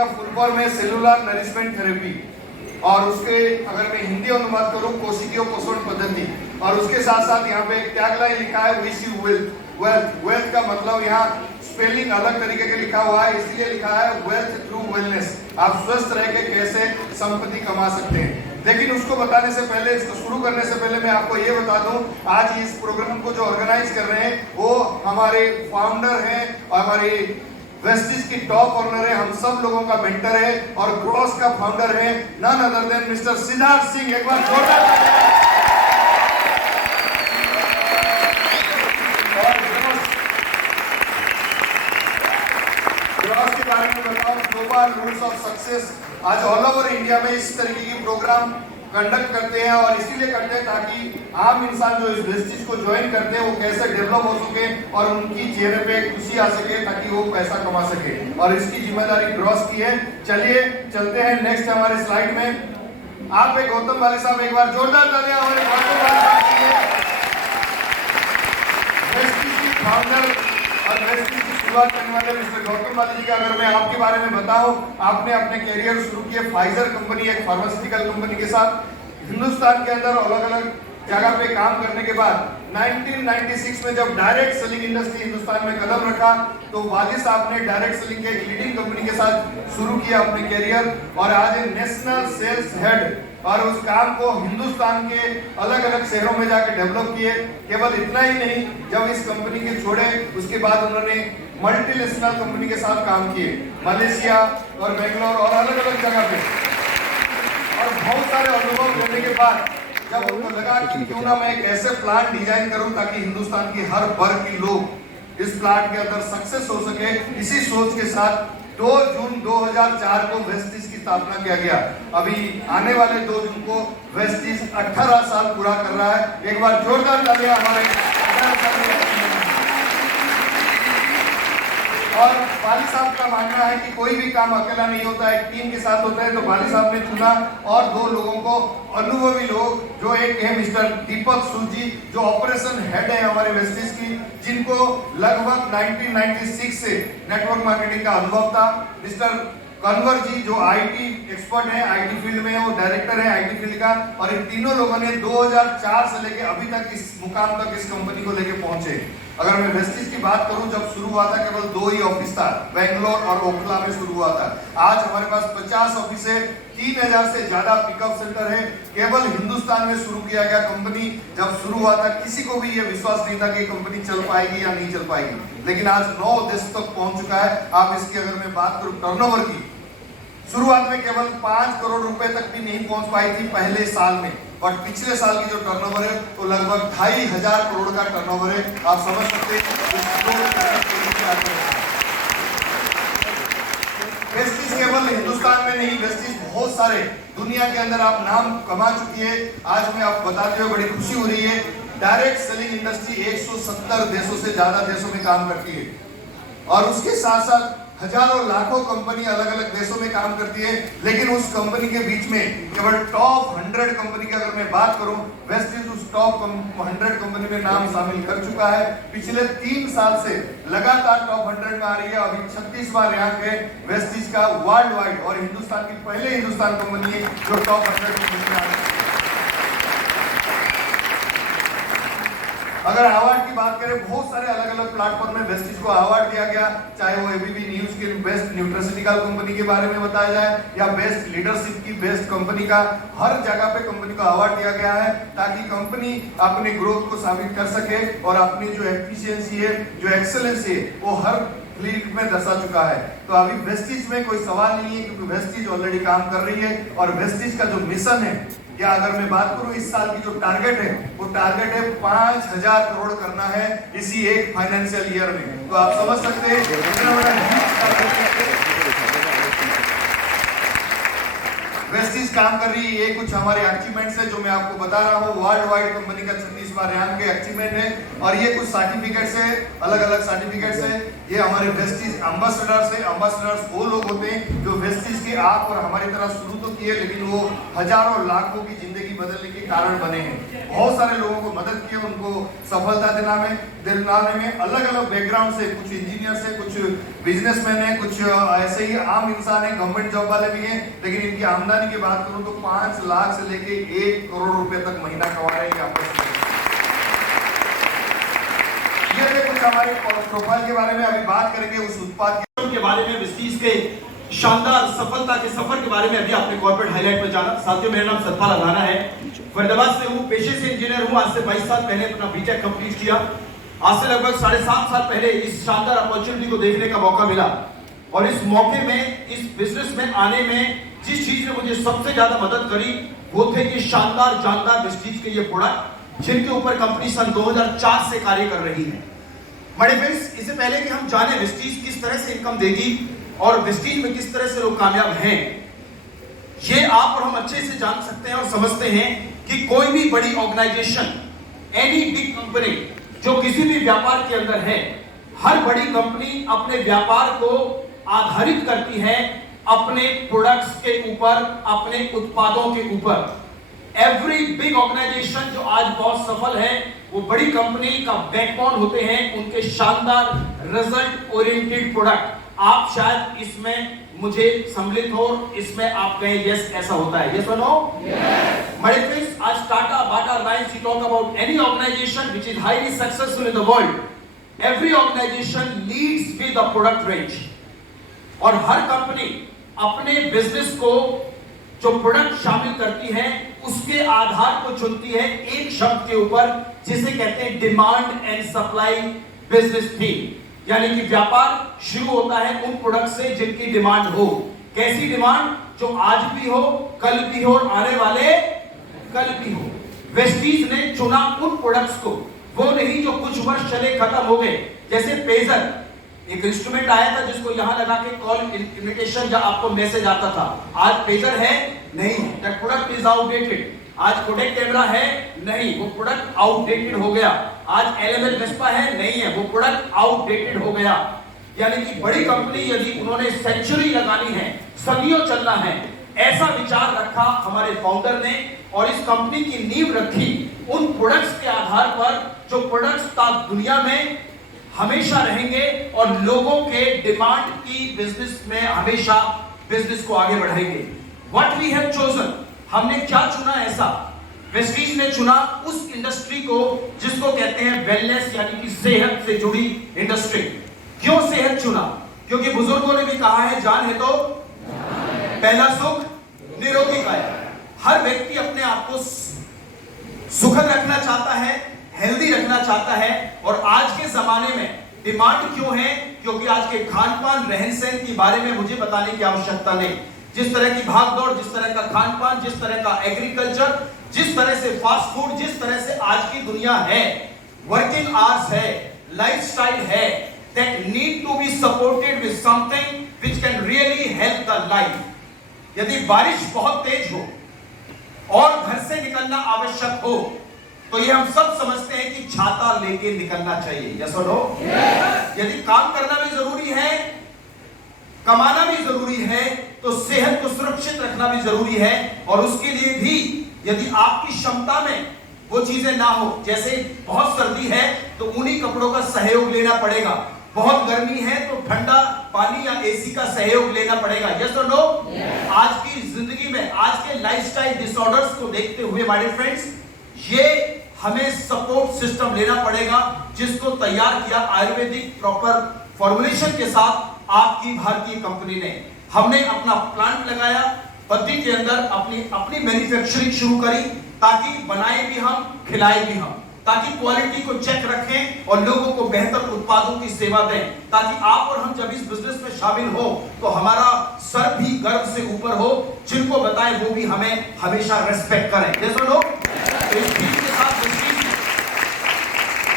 का full form है cellular nourishment therapy, और उसके अगर मैं हिंदी अनुवाद करूं कोशिकीय पोषण पद्धति। और उसके साथ साथ यहाँ पे एक टैगलाइन लिखा है विश यू वेल्थ। वेल्थ का मतलब यहाँ स्पेलिंग अलग तरीके के लिखा हुआ है, इसलिए लिखा है वेल्थ थ्रू वेलनेस। आप स्वस्थ रह के कैसे संपत्ति कमा सकते हैं। लेकिन उसको बताने से पहले, इसको शुरू करने से पहले मैं आपको ये बता दूं, आज इस प्रोग्राम को जो ऑर्गेनाइज कर रहे हैं वो हमारे फाउंडर हैं और हमारे वेस्टिज की टॉप ऑनर है, हम सब लोगों का मेंटर है और ग्रॉस का फाउंडर है none other than mister Siddharth Singh. एक बार जोरदार ग्रॉस के बारे में बताऊं, ग्लोबल रूल्स ऑफ सक्सेस आज ऑल ओवर इंडिया में इस तरीके की प्रोग्राम कंडक्ट करते हैं और इसीलिए करते हैं ताकि आम इंसान जो इस वेस्टिज को ज्वाइन करते हैं वो कैसे डेवलप हो सके और उनकी चेहरे पे खुशी आ सके ताकि वो पैसा कमा सके, और इसकी जिम्मेदारी ग्रॉस की है। चलिए चलते हैं नेक्स्ट हमारे स्लाइड में। आप एक गौतम वाले साहब एक बार जोरदार तालियां हमारे गौतम वाले साहब के लिए। वेस्टिज की फाउंडर और वेस्टिज की शुरुआत करने वाले मिस्टर गौतम वाले जी का अगर मैं आपके बारे में बताऊं, आपने अपने कैरियर शुरू किए फाइजर कंपनी, एक फार्मास्यूटिकल कंपनी के साथ हिंदुस्तान के अंदर अलग अलग जगह पे काम करने के बाद 1996 में जब डायरेक्ट सेलिंग इंडस्ट्री हिंदुस्तान में कदम रखा तो वाली साहब ने डायरेक्ट सेलिंग के एक लीडिंग कंपनी के साथ शुरू किया अपने कैरियर और आज नेशनल सेल्स हेड, और उस काम को हिंदुस्तान के अलग अलग शहरों में जाकर डेवलप किए। केवल इतना ही नहीं, जब इस कंपनी के छोड़े उसके बाद उन्होंने मल्टीनेशनल कंपनी के साथ काम किए मलेशिया और बेंगलोर और अलग अलग जगह पे, और बहुत सारे अनुभव लेने के बाद जब उनको लगा कि क्यों ना मैं एक ऐसे प्लान डिजाइन करूं ताकि हिंदुस्तान की हर वर्ग के लोग इस प्लान के अंदर सक्सेस हो सके, इसी सोच के साथ 2 जून 2004 को वेस्टिज की स्थापना किया गया। अभी आने वाले 2 जून को वेस्टिज 18 साल पूरा कर रहा है। एक बार जोरदार तालियां हमारे 18 साल। और वाली साहब का मानना है कि कोई भी काम अकेला नहीं होता है, टीम के साथ होता है। तो वाली साहब ने चुना और 2 लोगों को, अनुभवी लोग, जो एक है मिस्टर दीपक सूजी जो ऑपरेशन हेड है हमारे वेस्टिज की, जिनको लगभग 1996 से नेटवर्क मार्केटिंग का अनुभव था। मिस्टर कन्वर जी जो आईटी एक्सपर्ट है, आईटी फील्ड में वो डायरेक्टर है आईटी फील्ड का, और इन तीनों लोगों ने 2004 से लेके अभी तक इस मुकाम तक इस कंपनी को लेके पहुंचे। अगर मैं वेस्टिज की बात करूं, जब शुरू हुआ था केवल 2 ही ऑफिस था, बेंगलोर और ओखला में शुरू हुआ था। आज हमारे पास 50 ऑफिस है, 3000 से ज्यादा पिकअप सेंटर है। केवल हिंदुस्तान में शुरू किया गया कंपनी जब शुरू हुआ था किसी को भी ये विश्वास नहीं था कि कंपनी चल पाएगी या नहीं चल पाएगी, लेकिन आज 9 देश तक पहुंच चुका है। आप इसकी अगर मैं बात करूं टर्नओवर की, शुरुआत में केवल 5 करोड़ रुपए तक भी नहीं पहुंच पाई थी पहले साल में, और पिछले साल की जो टर्नओवर है वो लगभग 2500 करोड़ का टर्नओवर है। आप समझ सकते हैं वेस्टिज केवल हिंदुस्तान में नहीं, वेस्टिज बहुत सारे दुनिया के अंदर आप नाम कमा चुकी है। आज मैं आपको बताते हुए बड़ी खुशी हो रही है, डायरेक्ट सेलिंग इंडस्ट्री 170 देशों से ज्यादा देशों में काम करती है, और उसके साथ साथ हजारों लाखों कंपनी अलग अलग देशों में काम करती है। लेकिन उस कंपनी के बीच में केवल टॉप 100 कंपनी की अगर मैं बात करूं, वेस्टिज उस टॉप 100 कंपनी में नाम शामिल कर चुका है। पिछले 3 साल से लगातार टॉप 100 में आ रही है। अभी 36वां रैंक है वेस्टिज का वर्ल्ड वाइड, और हिंदुस्तान की पहले हिंदुस्तान कंपनी है जो टॉप 100 कंपनी में आ रही है। अगर अवार्ड की बात करें, बहुत सारे अलग अलग प्लेटफॉर्म में वेस्टिज को अवार्ड दिया गया, चाहे वो एबीपी न्यूज की बेस्ट न्यूट्रास्यूटिकल कंपनी के बारे में बताया जाए या बेस्ट लीडरशिप की बेस्ट कंपनी का, हर जगह पे कंपनी को अवार्ड दिया गया है ताकि कंपनी अपनी ग्रोथ को साबित कर सके और अपनी जो एफिशिएंसी है, जो एक्सेलेंस है, वो हर फील्ड में दर्शा चुका है। तो अभी वेस्टिज में कोई सवाल नहीं है क्योंकि वेस्टिज ऑलरेडी काम कर रही है, और वेस्टिज का जो मिशन है, या अगर मैं बात करूं इस साल की जो टारगेट है, वो टारगेट है 5000 करोड़ करना है इसी एक फाइनेंशियल ईयर में। तो आप समझ सकते हैं वेस्टिज काम कर रही है। ये कुछ हमारे अचीवमेंट्स है जो मैं आपको बता रहा हूँ। वर्ल्ड वाइड कंपनी का 36वां रैंक के अचीवमेंट है, और ये कुछ सर्टिफिकेट्स है, अलग अलग सर्टिफिकेट्स है। ये हमारे वेस्टिज एम्बेसडर्स है। एम्बेसडर्स वो लोग होते हैं जो वेस्टिज के आप और हमारी तरह शुरू तो किए, लेकिन वो हजारों लाखों की जिंदगी बदलने के कारण बने हैं। बहुत सारे लोगों को मदद की, उनको सफलता दिलाने में अलग अलग बैकग्राउंड से, कुछ इंजीनियर से, कुछ बिजनेसमैन है, कुछ ऐसे ही आम इंसान है, गवर्नमेंट जॉब वाले भी हैं, लेकिन इनकी आमदनी की बात करूं तो 5 लाख से लेके 1 करोड़ रुपए तक महीना कमा रहे हैं आपस में। ये कुछ हमारे प्रोफाइल के बारे में अभी बात करेंगे, उस उत्पाद के बारे में, विस्टीज के शानदार सफलता के सफर के बारे में अभी आपने कॉर्पोरेट हाईलाइट में जाना। साथियों, मेरा नाम सतपाल अघाना है, फरीदाबाद से हूँ, पेशे से इंजीनियर हूँ। आज से 22 साल पहले अपना बीटेक कंप्लीट किया। आज से लगभग 7.5 साल पहले इस शानदार अपॉर्चुनिटी को देखने का मौका मिला, और इस मौके में, इस बिजनेस में आने में जिस चीज ने मुझे सबसे ज्यादा मदद करी वो थे ये शानदार जानदार विस्टीज के ये प्रोडक्ट, जिनके ऊपर कंपनी सन 2004 से कार्य कर रही है। बड़े फ्रेंड्स, इससे पहले कि हम जाने विस्टीज किस तरह से इनकम देगी और विस्टीज में किस तरह से लोग कामयाब हैं, ये आप और हम अच्छे से जान सकते हैं और समझते हैं कि कोई भी बड़ी ऑर्गेनाइजेशन, एनी बिग कंपनी जो किसी भी व्यापार के अंदर है, हर बड़ी कंपनी अपने व्यापार को आधारित करती है अपने प्रोडक्ट्स के ऊपर, अपने उत्पादों के ऊपर। एवरी बिग ऑर्गेनाइजेशन जो आज बहुत सफल है, वो बड़ी कंपनी का बैकबोन होते हैं उनके शानदार रिजल्ट ओरिएंटेड प्रोडक्ट। आप शायद इसमें मुझे सम्मिलित हो, इसमें आप कहें यस, ऐसा होता है, यस और नो? यस। माय फ्रेंड्स, आज Tata, Bata, Reliance, we talk about any organisation which is highly successful in the world, every organisation leads with the product range. और हर कंपनी अपने बिजनेस को जो प्रोडक्ट शामिल करती है उसके आधार को चुनती है एक शब्द के ऊपर, जिसे कहते हैं demand and supply business theme. यानी कि व्यापार शुरू होता है उन प्रोडक्ट से जिनकी डिमांड हो। कैसी डिमांड? जो आज भी हो, कल भी हो और आने वाले कल भी हो। वेस्टीज ने चुना उन प्रोडक्ट्स को, वो नहीं जो कुछ वर्ष चले खत्म हो गए। जैसे पेजर, एक इंस्ट्रूमेंट आया था जिसको यहां लगा के कॉल इन्विटेशन या आपको मैसेज आता था। आज पेजर है? नहीं, दैट प्रोडक्ट इज आउटडेटेड। आज कोडेक कैमरा है? नहीं, वो प्रोडक्ट आउटडेटेड हो गया। आज एलएमएल वेस्पा है? नहीं है, वो प्रोडक्ट आउटडेटेड हो गया। यानी कि बड़ी कंपनी यदि उन्होंने सेंचुरी लगानी है, सदियों चलना है, ऐसा विचार रखा हमारे फाउंडर ने और इस कंपनी की नींव रखी उन प्रोडक्ट्स के आधार पर जो प्रोडक्ट्स दुनिया में हमेशा रहेंगे और लोगों के डिमांड की बिजनेस में हमेशा बिजनेस को आगे बढ़ाएंगे। व्हाट वी हैव चोजन, हमने क्या चुना ऐसा? वेस्टीज ने चुना उस इंडस्ट्री को जिसको कहते हैं वेलनेस, यानी कि सेहत से जुड़ी इंडस्ट्री। क्यों सेहत चुना? क्योंकि बुजुर्गों ने भी कहा है, जान है तो पहला सुख निरोगी काया। हर व्यक्ति अपने आप को सुखद रखना चाहता है, हेल्दी रखना चाहता है। और आज के जमाने में डिमांड क्यों है? क्योंकि आज के खान पान, रहन सहन के बारे में मुझे बताने की आवश्यकता नहीं। जिस तरह की भागदौड़, जिस तरह का खान पान, जिस तरह का एग्रीकल्चर, जिस तरह से फास्ट फूड, जिस तरह से आज की दुनिया है, वर्किंग आवर्स है, लाइफस्टाइल है, that need to be supported with something which can really help the life। यदि बारिश बहुत तेज हो और घर से निकलना आवश्यक हो तो ये हम सब समझते हैं कि छाता लेके निकलना चाहिए, यस और नो? यदि काम करना भी जरूरी है, कमाना भी जरूरी है, तो सेहत को सुरक्षित रखना भी जरूरी है। और उसके लिए भी यदि आपकी क्षमता में वो चीजें ना हो, जैसे बहुत सर्दी है तो ऊनी कपड़ों का सहयोग लेना पड़ेगा, बहुत गर्मी है तो ठंडा पानी या एसी का सहयोग लेना पड़ेगा, यस और नो? आज की जिंदगी में, आज के लाइफस्टाइल डिसऑर्डर्स को देखते हुए माय डियर फ्रेंड्स, ये हमें सपोर्ट सिस्टम लेना पड़ेगा, जिसको तैयार किया आयुर्वेदिक प्रॉपर फॉर्मुलेशन के साथ आपकी भारतीय कंपनी ने। हमने अपना प्लांट लगाया, पद्धति के अंदर अपनी मैन्युफैक्चरिंग शुरू करी, ताकि बनाए भी हम, खिलाए भी हम, ताकि क्वालिटी को चेक रखें और लोगों को बेहतर उत्पादों की सेवा दें, ताकि आप और हम जब इस बिजनेस में शामिल हो तो हमारा सर भी गर्व से ऊपर हो, जिनको बताएं वो भी हमें हमेशा रेस्पेक्ट करें, जैसे लोग। तो इस चीज के साथ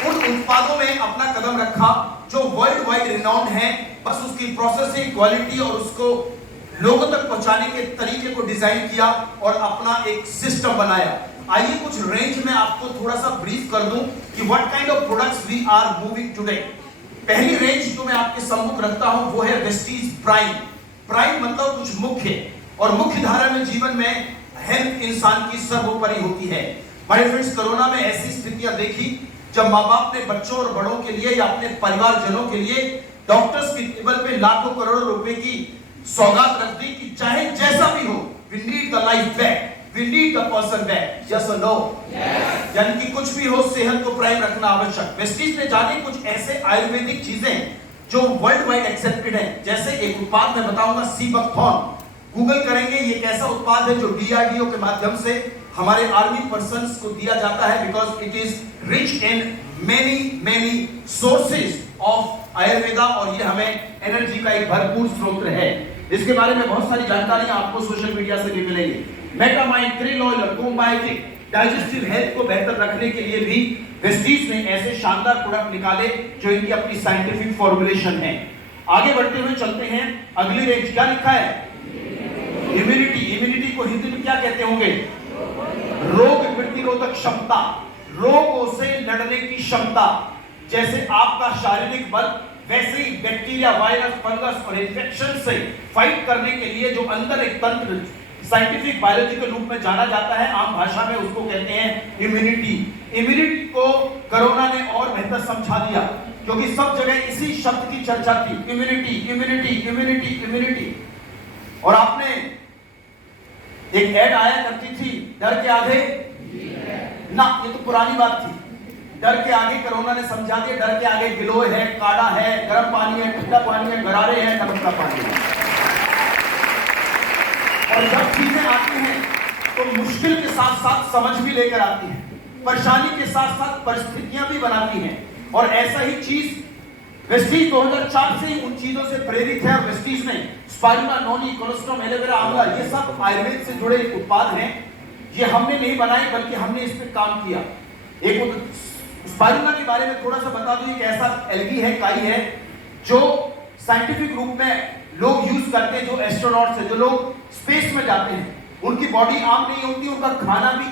उन उत्पादों में अपना कदम रखा जो वर्ल्ड वाइड रिनाउंड है, बस उसकी प्रोसेसिंग, क्वालिटी और उसको लोगों तक पहुंचाने के तरीके को डिजाइन किया और अपना एक सिस्टम बनाया। आइए कुछ रेंज में आपको थोड़ा सा ब्रीफ कर दूं कि what kind of products we are moving today. पहली रेंज जो मैं आपके सम्मुख रखता हूं वो है वेस्टीज प्राइम। प्राइम मतलब कुछ मुख्य, और मुख्य धारा में जीवन में हेल्थ इंसान की सर्वोपरि होती है। बड़े फ्रेंड्स, कोरोना में ऐसी स्थितियां देखी जब माँ बाप ने बच्चों और बड़ों के लिए या अपने परिवारजनों के लिए डॉक्टर्स की टेबल पे लाखों करोड़ों रुपए की सौगात रख दी कि चाहे जैसा भी हो, we need the life back, we need the person back. Yes और नो? यानी कि कुछ भी हो, सेहत को प्राइम रखना आवश्यक। वेस्टीज ने जाने कुछ ऐसे आयुर्वेदिक चीजें जो वर्ल्ड वाइड एक्सेप्टेड है। जैसे एक उत्पाद मैं बताऊंगा, सी बकथॉर्न। गूगल करेंगे, ये एक ऐसा उत्पाद है जो डीआरडीओ के माध्यम से हमारे आर्मी पर्सन्स को दिया जाता है, because it is rich in many sources of Ayurveda, और ये हमें एनर्जी का एक भरपूर स्रोत है। इसके बारे में बहुत सारी जानकारियां आपको सोशल मीडिया से भी मिलेंगी। मेटामाइन, क्रिल ऑयल, कोम्बायोटिक, डाइजेस्टिव हेल्थ को बेहतर रखने के लिए भी वेस्टीज ने ऐसे शानदार प्रोडक्ट निकाले जो इनकी अपनी साइंटिफिक फॉर्मुलेशन है। आगे बढ़ते हुए चलते हैं, अगली रेंज क्या लिखा है? इम्यूनिटी। इम्यूनिटी को हिंदी में क्या कहते होंगे? रोग प्रतिरोधक क्षमता, रोगों से लड़ने की क्षमता। जैसे आपका शारीरिक बल, वैसे ही बैक्टीरिया, वायरस, फंगस और इन्फेक्शन से फाइट करने के लिए जो अंदर एक तंत्र साइंटिफिक बायोलॉजी के रूप में जाना जाता है, आम भाषा में उसको कहते हैं इम्यूनिटी। इम्यूनिटी को कोरोना ने और बेहतर समझा दिया, क्योंकि सब जगह इसी शब्द की चर्चा थी, इम्यूनिटी इम्यूनिटी इम्यूनिटी इम्यूनिटी। और आपने एक ऐड आया करती थी, डर के आगे ना, ये तो पुरानी बात थी। डर के आगे कोरोना ने समझा दिया, डर के आगे गिलोय है, काढ़ा है, गर्म पानी है, ठंडा पानी है, गरारे हैं, नमक का पानी है। और जब चीजें आती हैं तो मुश्किल के साथ साथ समझ भी लेकर आती हैं, परेशानी के साथ साथ परिस्थितियां भी बनाती हैं। और ऐसा ही चीज वेस्टीज 2004 से ही उन चीजों से प्रेरित है। और वेस्टीज ने स्पाइरुलिना, नोनी, कोलोस्ट्रम, एलोवेरा, आंवला, ये सब आयुर्वेद से जुड़े उत्पाद हैं। ये हमने नहीं बनाए, बल्कि हमने इस पे काम किया। एक स्पाइरुलिना के बारे में थोड़ा सा बता दूं, एक ऐसा एल्गी है, काई है, जो साइंटिफिक रूप में लोग यूज करते हैं, जो एस्ट्रोनॉट्स हैं, जो लोग स्पेस में जाते हैं। उनकी बॉडी आम नहीं होती, उनका खाना भी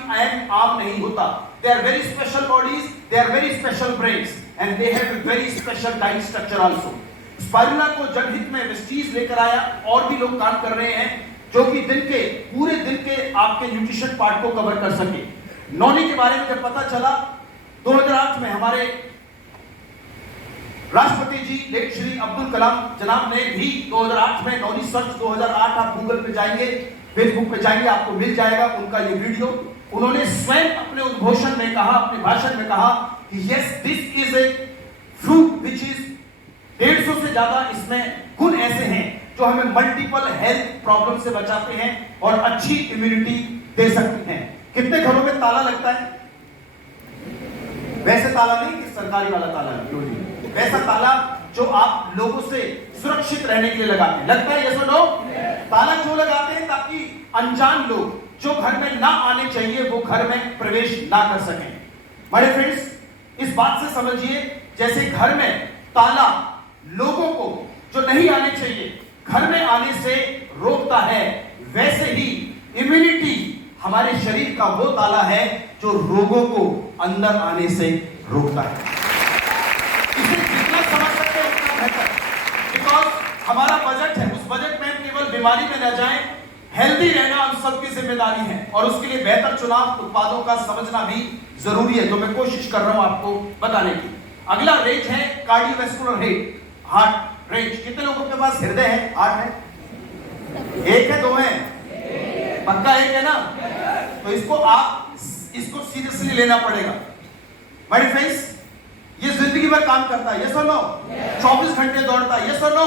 आम नहीं होता। They are very special bodies, they are very special brains, and they have a very special diet structure also. Spirulina को जनहित में वेस्टीज लेकर आया, और भी लोग काम कर रहे हैं जो कि पूरे दिन के आपके न्यूट्रिशन पार्ट को कवर कर सके। नॉनी के बारे में जब पता चला, 2008 में हमारे राष्ट्रपति जी लेट श्री अब्दुल कलाम जनाब ने भी 2008 में नॉनी सर्च 2008, आप गूगल पे जाएंगे, फेसबुक पे जाएंगे, आपको मिल जाएगा उनका ये वीडियो। उन्होंने स्वयं अपने उद्घोषण में कहा, अपने भाषण में कहा कि yes, this is a fruit which is 150 से ज्यादा इसमें गुण ऐसे हैं जो हमें मल्टीपल हेल्थ प्रॉब्लम से बचाते हैं और अच्छी इम्यूनिटी दे सकते हैं। कितने घरों में ताला लगता है? वैसे ताला नहीं कि सरकारी वाला ताला, वैसा ताला जो आप लोगों से सुरक्षित रहने के लिए लगाते हैं। लगता है, यस और नो? ताला क्यों लगाते हैं? ताकि अनजान लोग जो घर में ना आने चाहिए वो घर में प्रवेश ना कर सकें। बड़े फ्रेंड्स, इस बात से समझिए, जैसे घर में ताला लोगों को जो नहीं आने चाहिए घर में आने से रोकता है, वैसे ही इम्यूनिटी हमारे शरीर का वो ताला है जो रोगों को अंदर आने से रोकता है। इसे जितना समझ सकते हैं उतना बेहतर, बिकॉज हमारा बजट है, उस बजट में केवल बीमारी में न जाएं, हेल्दी रहना हम सबकी जिम्मेदारी है, और उसके लिए बेहतर चुनाव उत्पादों का समझना भी जरूरी है। तो मैं कोशिश कर रहा हूं आपको बताने की। अगला रेंज है कार्डियोवैस्कुलर हेड, हार्ट रेंज। कितने लोगों के पास हृदय है, हार्ट है? एक है, दो है? पक्का एक है ना? तो इसको सीरियसली लेना पड़ेगा। माय फ्रेंड्स, ये जिंदगी भर काम करता है, यस और नो? 24 घंटे दौड़ता है, यस और नो?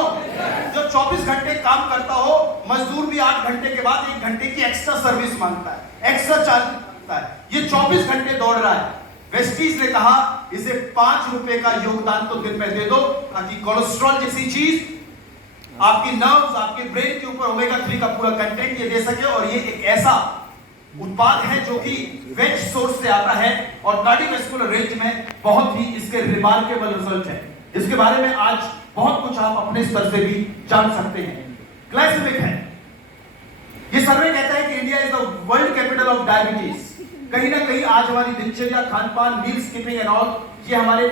जो 24 घंटे काम करता हो, मजदूर भी 8 घंटे के बाद 1 घंटे की एक्स्ट्रा सर्विस मांगता है, एक्स्ट्रा चार्ज मांगता है। ये 24 घंटे दौड़ रहा है। वेस्टीज ने कहा इसे 5 रुपए का योगदान तो दिन में दे दो, ताकि कोलेस्ट्रॉल जैसी चीज आपकी नर्व्स, आपके ब्रेन के ऊपर ओमेगा 3 का पूरा कंटेंट ये दे सके। और ये एक ऐसा उत्पाद है जो कि वेज सोर्स से आता है, और कार्डियोवैस्कुलर रेंज में बहुत ही इसके रिमार्केबल रिजल्ट है। इसके बारे में आज बहुत कुछ आप अपने स्तर से भी जान सकते हैं। ग्लाइसेमिक है, ये सर्वे कहता है कि India is the world capital of diabetes. कहीं ना कहीं आज हमारी दिनचर्या, खान पान, मील स्किपिंग एंड ऑल, ये हमारे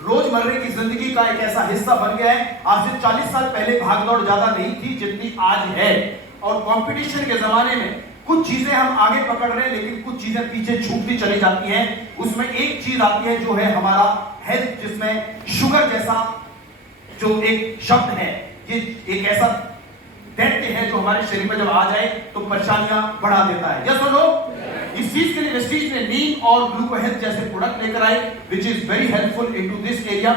रोजमर्रे की जिंदगी का एक ऐसा हिस्सा बन गया है। आज से 40 साल पहले भागदौड़ ज्यादा नहीं थी जितनी आज है, और कंपटीशन के जमाने में कुछ चीजें हम आगे पकड़ रहे हैं लेकिन कुछ चीजें पीछे छूटती चली जाती हैं। उसमें एक चीज आती है जो है हमारा हेल्थ, जिसमें शुगर जैसा जो एक शब्द है, ये एक ऐसा दैत्य है जो हमारे शरीर में जब आ जाए तो परेशानियां बढ़ा देता है। यस और नो? इस चीज के लिए वेस्टीज ने नीम और ग्लूको हेल्थ जैसे प्रोडक्ट लेकर आए which is very helpful into this area.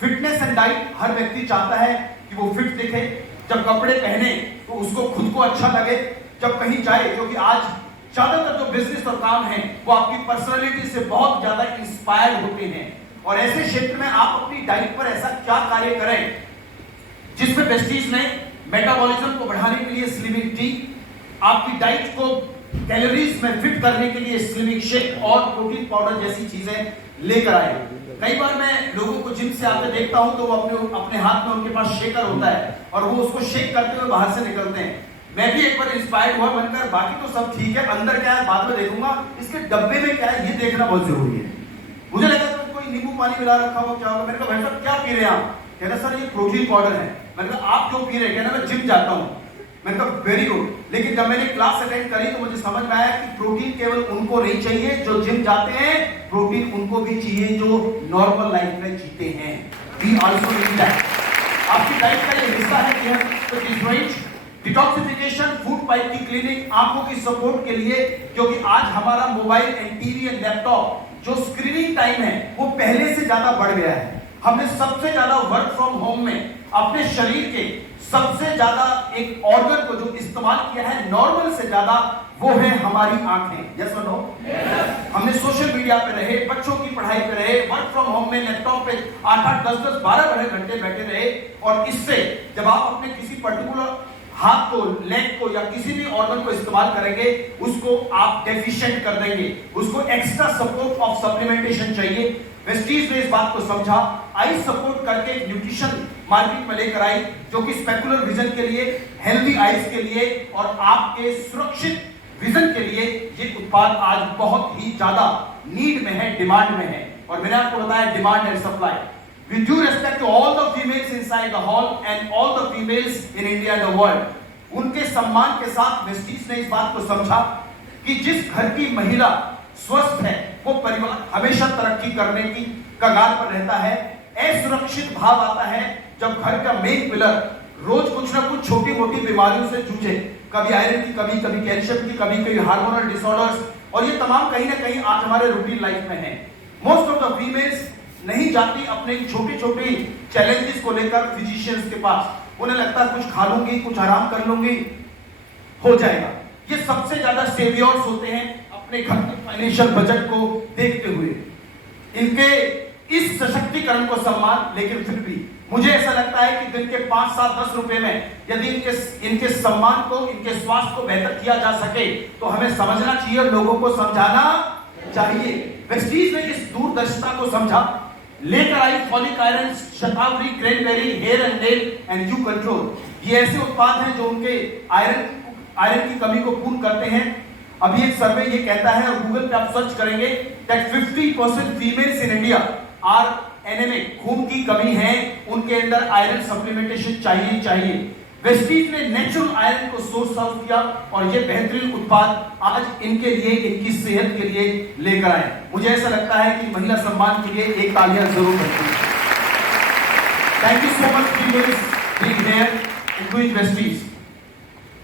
Fitness and diet, हर व्यक्ति चाहता है कि वो फिट दिखे, जब कपड़े पहने तो उसको खुद को अच्छा लगे, जब कहीं जाए, क्योंकि आज ज्यादातर जो बिजनेस और काम है वो आपकी पर्सनालिटी से बहुत ज्यादा इंस्पायर्ड होते हैं। और ऐसे क्षेत्र में आप अपनी डाइट पर ऐसा क्या कार्य करें जिसमें वेस्टीज ने मेटाबॉलिज्म को बढ़ाने के लिए स्लिमिंग टी, आपकी डाइट को कैलोरीज में फिट करने के लिए स्लिमिंग शेक और प्रोटीन पाउडर जैसी चीजें लेकर आए। कई बार मैं लोगों को जिम से आते देखता हूं तो वो अपने हाथ में उनके पास शेकर होता है और वो उसको शेक करते हुए बाहर से निकलते हैं। मैं भी एक बार इंस्पायर्ड हुआ, बनकर बाकी तो सब ठीक है, अंदर क्या है बाद में देखूंगा, इसके डब्बे में क्या है ये देखना बहुत जरूरी है। मुझे लगा तो कोई नींबू पानी मिला रखा हो, क्या होगा। मैंने कहा भाई साहब क्या पी रहे हैं आप? कहना सर ये प्रोटीन पाउडर है। मैंने कहा आप क्यों पी रहे हैं? कहना मैं जिम जाता हूं। मैंने कहा वेरी गुड। लेकिन जब मैंने क्लास अटेंड करी तो मुझे समझ में आया कि प्रोटीन केवल उनको नहीं चाहिए जो जिम जाते हैं, प्रोटीन उनको भी चाहिए जो नॉर्मल लाइफ में जीते हैं। We also need that. आपकी डाइट का ये हिस्सा है कि हम डिटॉक्सिफिकेशन, फूड पाइप की क्लीनिंग, आंखों की सपोर्ट के लिए, क्योंकि आज हमारा mobile and TV and laptop जो स्क्रीनिंग टाइम है वो पहले से ज्यादा बढ़ गया है। हमने सबसे ज्यादा वर्क फ्रॉम होम में अपने शरीर के सबसे ज्यादा एक ऑर्गन को जो इस्तेमाल किया है नॉर्मल से ज्यादा, वो है हमारी आंखें। यस और नो? हमने सोशल मीडिया पे रहे, बच्चों की पढ़ाई पे रहे, वर्क फ्रॉम होम में लैपटॉप पे 8-8, 10-10, 12 घंटे बैठे रहे। और इससे जब आप अपने किसी पर्टिकुलर हाथ को, लेग को या किसी भी ऑर्गन को इस्तेमाल करेंगे उसको आप डेफिशिएंट कर देंगे, उसको एक्स्ट्रा सपोर्ट ऑफ सप्लीमेंटेशन चाहिए। वेस्टीज ने इस बात को समझा, आई सपोर्ट करके एक न्यूट्रिशन मार्केट में लेकर आई जो कि स्पेकुलर विजन के लिए, हेल्दी आईज के लिए और आपके सुरक्षित विजन के लिए ये उत्पाद आज बहुत ही ज्यादा नीड में है, डिमांड में है। और मैंने आपको बताया demand and supply. With due respect to all the females inside the hall and all the females in India and the world, उनके सम्मान के साथ वेस्टीज ने इस बात को समझा कि जिस घर की महिला स्वस्थ है वो परिवार हमेशा तरक्की करने की कगार पर रहता है। असुरक्षित भाव आता है जब घर का मेन पिलर रोज कुछ ना कुछ छोटी मोटी बीमारियों से जूझे, कभी आयरन की कमी, कभी कैल्शियम की कमी, कभी हार्मोनल डिसऑर्डर्स, और ये तमाम कहीं ना कहीं आज हमारे रूटीन लाइफ में है। मोस्ट ऑफ द फीमेल्स नहीं जाती अपने छोटे छोटे चैलेंजेस को लेकर फिजिशियंस के पास। उन्हें लगता है कुछ खा लूंगी, कुछ आराम कर लूंगी, हो जाएगा। ये सबसे ज्यादा सेवियर्स होते हैं अपने घर के फाइनेंशियल बजट को देखते हुए। इनके इस सशक्तिकरण को सम्मान, लेकिन फिर भी मुझे ऐसा लगता है कि दिन के 5, 7, 10 रुपए में यदि इनके सम्मान को, इनके स्वास्थ्य को बेहतर किया जा सके तो हमें समझना चाहिए और लोगों को समझाना चाहिए। वेस्टीज ने इस दूरदर्शिता को समझा, लेकर आई folic iron, shatavari, cranberry, hair and nail and you control. ये ऐसे उत्पाद हैं जो उनके आयरन की कमी को पूर्ण करते हैं। अभी एक सर्वे ये कहता है, और गूगल पे आप सर्च करेंगे, that 50% females in India are anaemic, खून की कमी है, उनके अंदर आयरन सप्लीमेंटेशन चाहिए। वेस्टीज ने नेचुरल आयरन को सोर्स आउट किया और ये बेहतरीन उत्पाद आज इनके लिए, इनकी सेहत के लिए लेकर आए। मुझे ऐसा लगता है कि महिला सम्मान के लिए एक तालियां जरूर करती हैं। Thank you so much females being here in doing Vestige.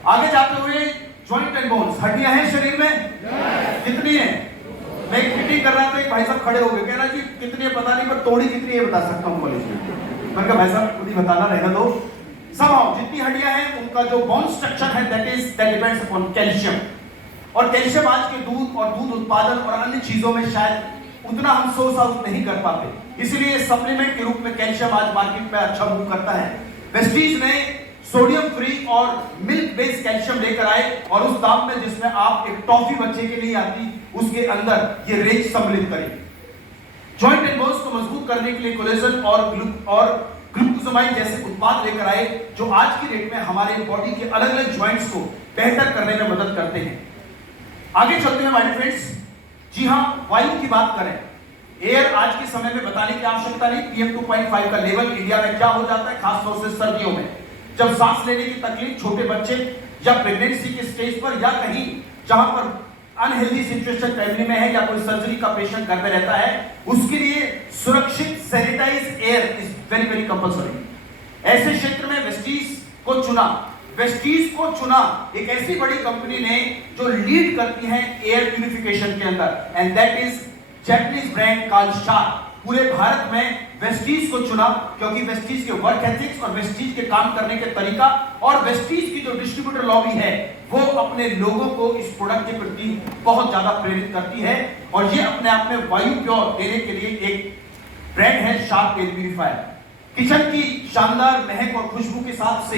आगे जाते हुए जॉइंट एंड बोन्स, हड्डियां हैं शरीर में? कितनी है? मैं एक मीटिंग कर रहा था, एक भाई साहब खड़े हो गए, कह रहा जी कितनी है पता नहीं पर तोड़ी कितनी है बता सकता हूं कॉलेज में। मैंने कहा भाई साहब खुद ही बताना रहेगा दो। समाओ जितनी हड्डियां हैं उनका जो बोन स्ट्रक्चर है दैट डिपेंड्स अपॉन कैल्शियम। और कैल्शियम आज के दूध और दूध उत्पादन और अन्य चीजों में शायद उतना हम सोर्स आउट नहीं कर पाते, इसलिए सप्लीमेंट के रूप में कैल्शियम आज मार्केट में अच्छा मूव करता है। वेस्टीज ने सोडियम फ्री और मिल्क बेस्ड कैल्शियम लेकर आए और उस दाम में जिसमें आप एक टॉफी बच्चे के लिए आती उसके अंदर ये रेंज सम्मिलित करें। जॉइंट एंड बोन्स को मजबूत करने के लिए कोलेजन और ग्लूकोसामाइन जैसे उत्पाद लेकर आए जो आज की डेट में हमारे बॉडी के अलग अलग जॉइंट्स को बेहतर करने में मदद करते हैं। आगे चलते हैं माय फ्रेंड्स। जी हां, वायु की बात करें, एयर आज के समय में बताने की आवश्यकता नहीं। PM 2.5 का लेवल इंडिया में क्या हो जाता है, खासतौर से सर्दियों में जब सांस लेने की तकलीफ छोटे बच्चे या प्रेगनेंसी के स्टेज पर या कहीं जहां पर अनहेल्दी सिचुएशन फैमिली में है या कोई सर्जरी का पेशेंट घर में रहता है, उसके लिए सुरक्षित sanitise air is very very compulsory. ऐसे क्षेत्र में वेस्टीज को चुना। वेस्टीज को चुना एक ऐसी बड़ी कंपनी ने जो लीड करती है एयर प्यूरिफिकेशन के अंदर, and that is Japanese brand called शार। पूरे भारत में वेस्टीज को चुना क्योंकि वेस्टीज के वर्क एथिक्स और वेस्टीज के काम करने के तरीका और वेस्टीज की जो डिस्ट्रीब्यूटर लॉबी है वो अपने लोगों को इस प्रोडक्ट के प्रति बहुत ज्यादा प्रेरित करती है, और ये अपने आप में वायु प्योर देने के लिए एक ब्रांड है शार्प एयर प्यूरिफायर। किचन की शानदार महक और खुशबू के साथ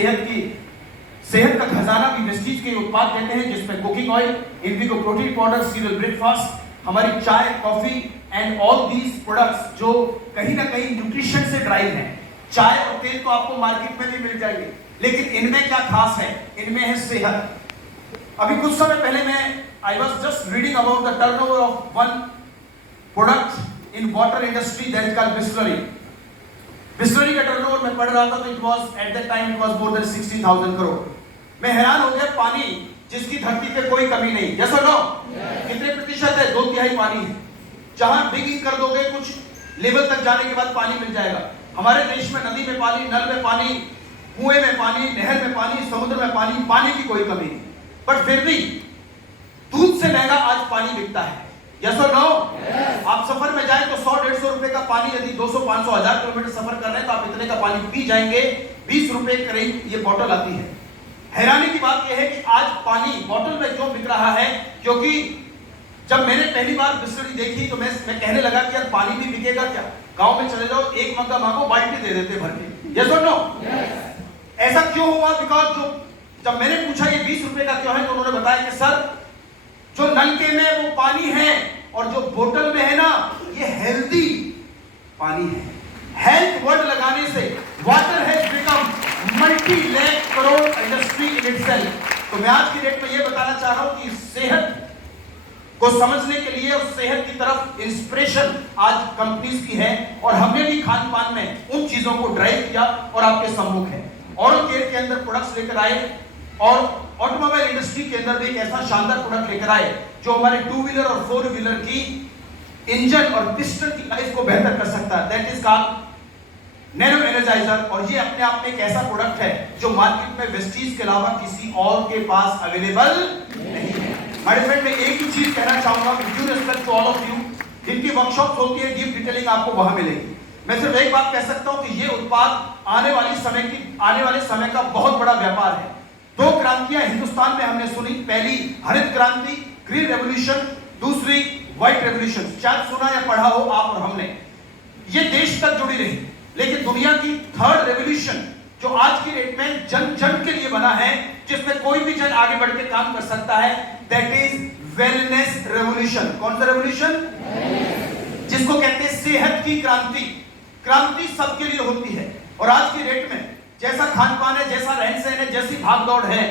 सेहत का खजाना भी वेस्टीज के उत्पाद देते हैं, जिसमें cooking oil, Indigo protein powder, serial breakfast, हमारी चाय, coffee and all these products जो कहीं ना कहीं न्यूट्रिशन से ड्राइव हैं। चाय और तेल तो आपको मार्केट में भी मिल जाएंगे, लेकिन इनमें क्या खास है? इनमें है सेहत। अभी कुछ समय पहले I was just reading about the turnover of one product in water industry that is called Bisleri. Bisleri का टर्नओवर मैं पढ़ रहा था तो it was at that time it was more than 60,000 crore. मैं हैरान हो गया, पानी जिसकी धरती पे कोई कमी नहीं, यस और नो? कितने प्रतिशत है? 2/3 पानी है। जहां डिगिंग कर दोगे कुछ लेवल तक जाने के बाद पानी मिल जाएगा। हमारे देश में नदी में पानी, नल में पानी, कुएं में पानी, नहर में पानी, समुद्र में पानी, पानी की कोई कमी नहीं। बट फिर भी दूध से महंगा आज पानी बिकता है, यस और नो? आप सफर में जाए तो 100-150 रुपए का पानी, यदि 200-500-1000 किलोमीटर सफर कर रहे हैं तो आप इतने का पानी पी जाएंगे। 20 रुपए करीब ये बोतल आती है। हैरानी की बात यह है कि आज पानी बोतल में क्यों बिक रहा है? क्योंकि जब मैंने पहली बार बिस्लरी देखी तो मैं कहने लगा कि यार पानी भी बिकेगा क्या? गांव में चले जाओ, एक मग्गा मांगो, बाल्टी दे देते भर के, यस और नो? ऐसा क्यों हुआ? बिकॉज जब मैंने पूछा ये 20 रुपए का क्यों है, तो उन्होंने बताया कि सर जो नलके में वो पानी है और जो बोतल में है ना, ये हेल्दी पानी है। हेल्थ वर्ड लगाने से water has become मल्टी-लाख crore industry in itself. तो मैं आज की डेट में ये बताना चाह रहा हूं कि सेहत को समझने के लिए और सेहत की तरफ इंस्पिरेशन आज कंपनीज की है, और हमने भी खान पान में उन चीजों को ड्राइव किया और आपके सम्मुख है। ओरल केयर के अंदर प्रोडक्ट्स लेकर आए और ऑटोमोबाइल इंडस्ट्री के अंदर भी एक ऐसा शानदार प्रोडक्ट लेकर आए जो हमारे 2 व्हीलर और 4 व्हीलर की इंजन और पिस्टन की लाइफ को बेहतर कर सकता है। That is called nano energiser, और ये अपने आप में एक ऐसा प्रोडक्ट है जो मार्केट में वेस्टीज के अलावा किसी और के पास अवेलेबल नहीं है। माय फ्रेंड, मैं एक ही चीज कहना चाहूंगा, with due respect to all of you, जिनकी वर्कशॉप होती है डीप डिटेलिंग आपको वहां मिलेगी। मैं सिर्फ एक बात कह सकता हूं कि ये उत्पाद आने वाले समय का बहुत बड़ा व्यापार है। 2 क्रांतियां हिंदुस्तान में हमने सुनी, पहली हरित क्रांति, ग्रीन रेवोल्यूशन, दूसरी व्हाइट रेवोल्यूशन। शायद सुना या पढ़ा हो आप और हमने, ये देश तक जुड़ी रही। लेकिन दुनिया की 3rd रेवोल्यूशन जो आज की डेट में जन जन के लिए बना है, जिसमें कोई भी जन आगे बढ़ के काम कर सकता है, दैट इज वेलनेस रेवोल्यूशन। कौन सा रेवोल्यूशन? जिसको कहते हैं सेहत की क्रांति। क्रांति सबके लिए होती है, और आज की डेट में जैसा खान पान है, जैसा रहन सहन है, जैसी भाग दौड़ है,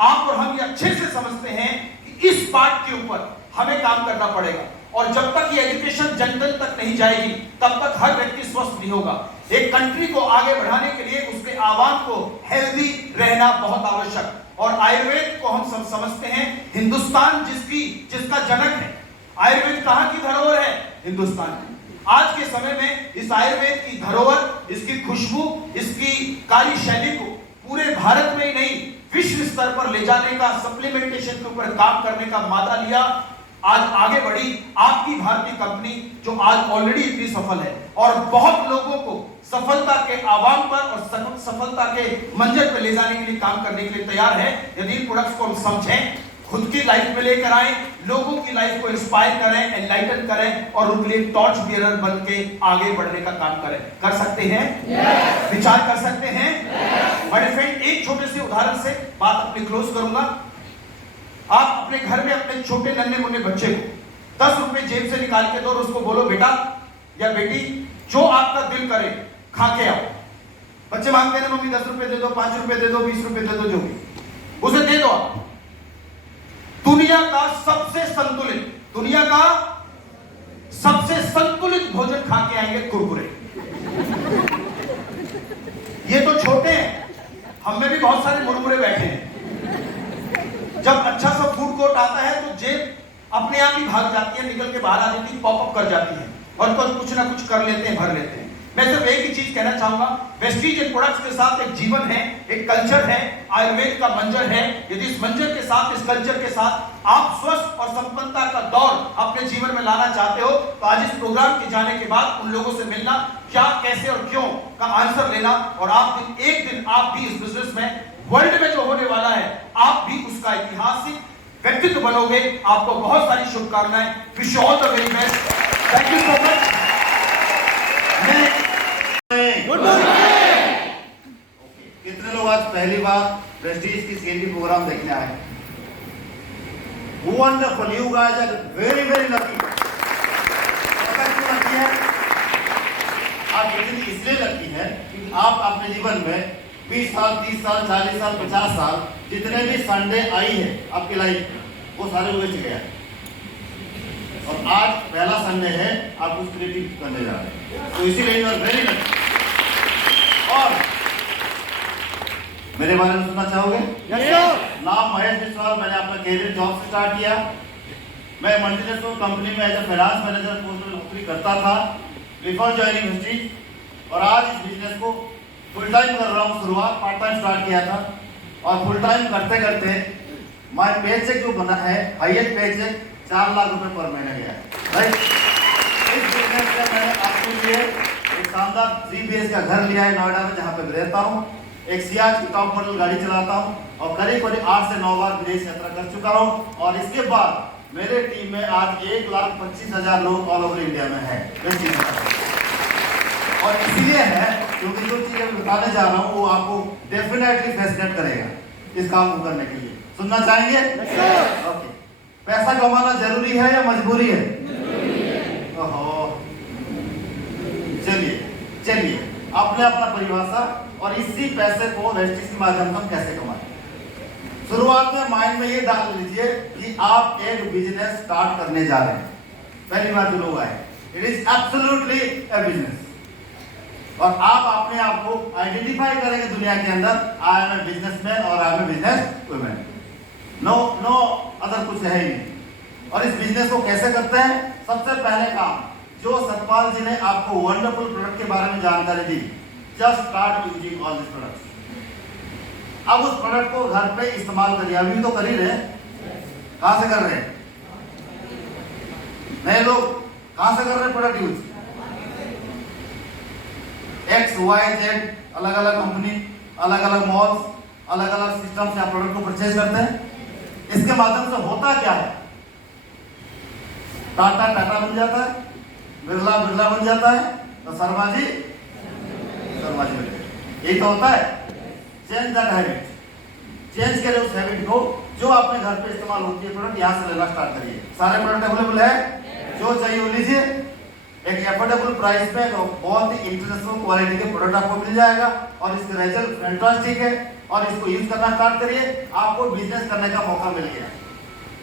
आप और हम ये अच्छे से समझते हैं कि इस बात के ऊपर हमें काम करना पड़ेगा। और जब तक ये एजुकेशन जन जन तक नहीं जाएगी, तब तक हर व्यक्ति स्वस्थ नहीं होगा। एक कंट्री को आगे बढ़ाने के लिए उसके आवाम को हेल्दी रहना बहुत आवश्यक। और आयुर्वेद को हम सब समझते हैं, हिंदुस्तान जिसका जनक है। आयुर्वेद कहां की धरोहर है? हिंदुस्तान की। आज के समय में इस आयुर्वेद की धरोहर, इसकी खुशबू, इसकी कार्यशैली को पूरे भारत में ही नहीं, विश्व स्तर पर ले जाने का, सप्लीमेंटेशन के ऊपर काम करने का मादा लिया। आज आगे बढ़ी आपकी भारतीय कंपनी, जो आज ऑलरेडी इतनी सफल है और बहुत लोगों को सफलता के आवाम पर और सफलता के मंजिल पर ले जाने के लिए काम करने के लिए तैयार है। यदि इन प्रोडक्ट्स को हम समझें, खुद की लाइफ में लेकर आए, लोगों की लाइफ को इंस्पायर करें, एनलाइटन करें, और उनके लिए टॉर्च बियरर बन के आगे बढ़ने का काम करें। कर सकते हैं? विचार कर सकते हैं? बड़े फ्रेंड, एक छोटे से उदाहरण से बात अपनी क्लोज करूंगा। आप अपने घर में अपने छोटे नन्हे मुन्ने बच्चे को 10 रुपए जेब से निकाल के दो और उसको बोलो, बेटा या बेटी, जो आपका दिल करे खा के आओ। बच्चे मांगते हैं ना, मम्मी 10 रुपए दे दो, 5 रुपए दे दो, 20 रुपए दे दो, जो भी, उसे दे दो आप। दुनिया का सबसे संतुलित भोजन खा के आएंगे, कुरकुरे। ये तो छोटे हैं, हम में भी बहुत सारे मुरमुरे बैठे हैं। जब अच्छा सा फूड कोट आता है तो जेब अपने आप ही भाग जाती है, निकल के बाहर आ जाती है, पॉपअप कर जाती है और कुछ ना कुछ कर लेते हैं, भर लेते हैं। मैं सिर्फ एक ही चीज कहना चाहूंगा, वेस्टीज एंड प्रोडक्ट्स के साथ एक जीवन है, एक कल्चर है, आयुर्वेद का मंजर है। यदि इस मंजर के साथ, इस कल्चर के साथ आप स्वस्थ और संपन्नता का दौर अपने जीवन में लाना चाहते हो तो आज इस प्रोग्राम के जाने के बाद उन लोगों से मिलना, क्या, कैसे और क्यों का आंसर लेना, और आप एक दिन आप भी इस बिजनेस में, वर्ल्ड में जो होने वाला है, आप भी उसका ऐतिहासिक व्यक्तित्व बनोगे। आपको बहुत सारी शुभकामनाएं। Wish you all the very best. Thank you so much. Good morning. कितने लोग आज पहली बार प्रेस्टीज की सीएनडी प्रोग्राम देखने आए? Wonderful, you guys are very very lucky. पता क्यों लकी है? आप इतनी इसलिए लकी है कि आप अपने जीवन में 20 साल, 30 साल, 40 साल, 50 साल जितने भी संडे आई है आपकी लाइफ में, वो सारे बच गया है। और आज पहला संडे है, आप उस क्रिएटिव करने जा रहे हैं, तो इसीलिए यू आर वेरी लकी। और मेरे बारे में सुनना चाहोगे? Yes sir. नाम महेश बिस्वाल, मैंने अपना कैरियर जॉब से स्टार्ट किया। मैं मल्टीनेशनल कंपनी में as a finance manager post में नौकरी करता था बिफोर जॉइनिंग हिस्ट्री, और आज इस बिजनेस को फुल टाइम कर रहा हूँ। शुरुआत पार्ट टाइम स्टार्ट किया था और फुल टाइम करते करते माय पेचेक जो बना है, हाईएस्ट पेचेक 4 लाख रुपए पर महीने गया है। राइट, इस बिजनेस में मैंने आपके लिए एक शानदार 3 BHK का घर लिया है नोएडा में, जहाँ पे मैं रहता हूँ। एक सियाज की टॉप मॉडल गाड़ी चलाता हूँ और करीब 8 से 9 बार विदेश यात्रा कर चुका हूँ। और इसके बाद मेरे टीम में आज 1,25,000 लोग ऑल ओवर इंडिया में है। और इसलिए है क्योंकि जो चीजें मैं बताने जा रहा हूँ वो आपको डेफिनेटली फैसिनेट करेगा इस काम को करने के लिए। सुनना चाहेंगे? ओके। पैसा कमाना जरूरी है या मजबूरी है? ओहो, चलिए अपने अपना परिभाषा और इसी पैसे को वेस्टीज के माध्यम से हम कैसे कमाएं। शुरुआत में माइंड में ये डाल लीजिए कि आप एक बिजनेस स्टार्ट करने जा रहे हैं। पहली बार जो लोग आए, it is absolutely A business. और आप अपने आप को आइडेंटिफाई करेंगे दुनिया के अंदर, आई एम ए बिजनेसमैन और I am a business women. No other कुछ है ही नहीं। और इस बिजनेस को कैसे करते हैं? सबसे पहले काम जो सतपाल जी ने आपको वंडरफुल प्रोडक्ट के बारे में जानकारी दी, just start using all this products. अब उस प्रोडक्ट को घर पे इस्तेमाल करिए। अभी तो कर ही रहे हैं। कहां से कर रहे हैं? नए लोग कहां से कर रहे हैं प्रोडक्ट यूज? XYZ अलग अलग कंपनी, अलग अलग मॉल्स, अलग अलग सिस्टम से आप प्रोडक्ट को परचेज करते हैं। इसके माध्यम से होता क्या है? टाटा बन जाता है, बिरला बन जाता है, तो शर्मा जी बन जाते हैं। यही तो होता है। चेंज दैट हैबिट, चेंज करें उस हैबिट को। जो अपने घर पे इस्तेमाल होती है प्रोडक्ट, यहाँ से लेना स्टार्ट करिए। सारे प्रोडक्ट अवेलेबल है, जो चाहिए वो लीजिए। एक एफोर्डेबल प्राइस पे बहुत ही इंटरनेशनल क्वालिटी के प्रोडक्ट आपको मिल जाएगा और इसके रिजल्ट फैंटास्टिक है। और इसको यूज करना स्टार्ट करिए, आपको बिजनेस करने का मौका मिल गया।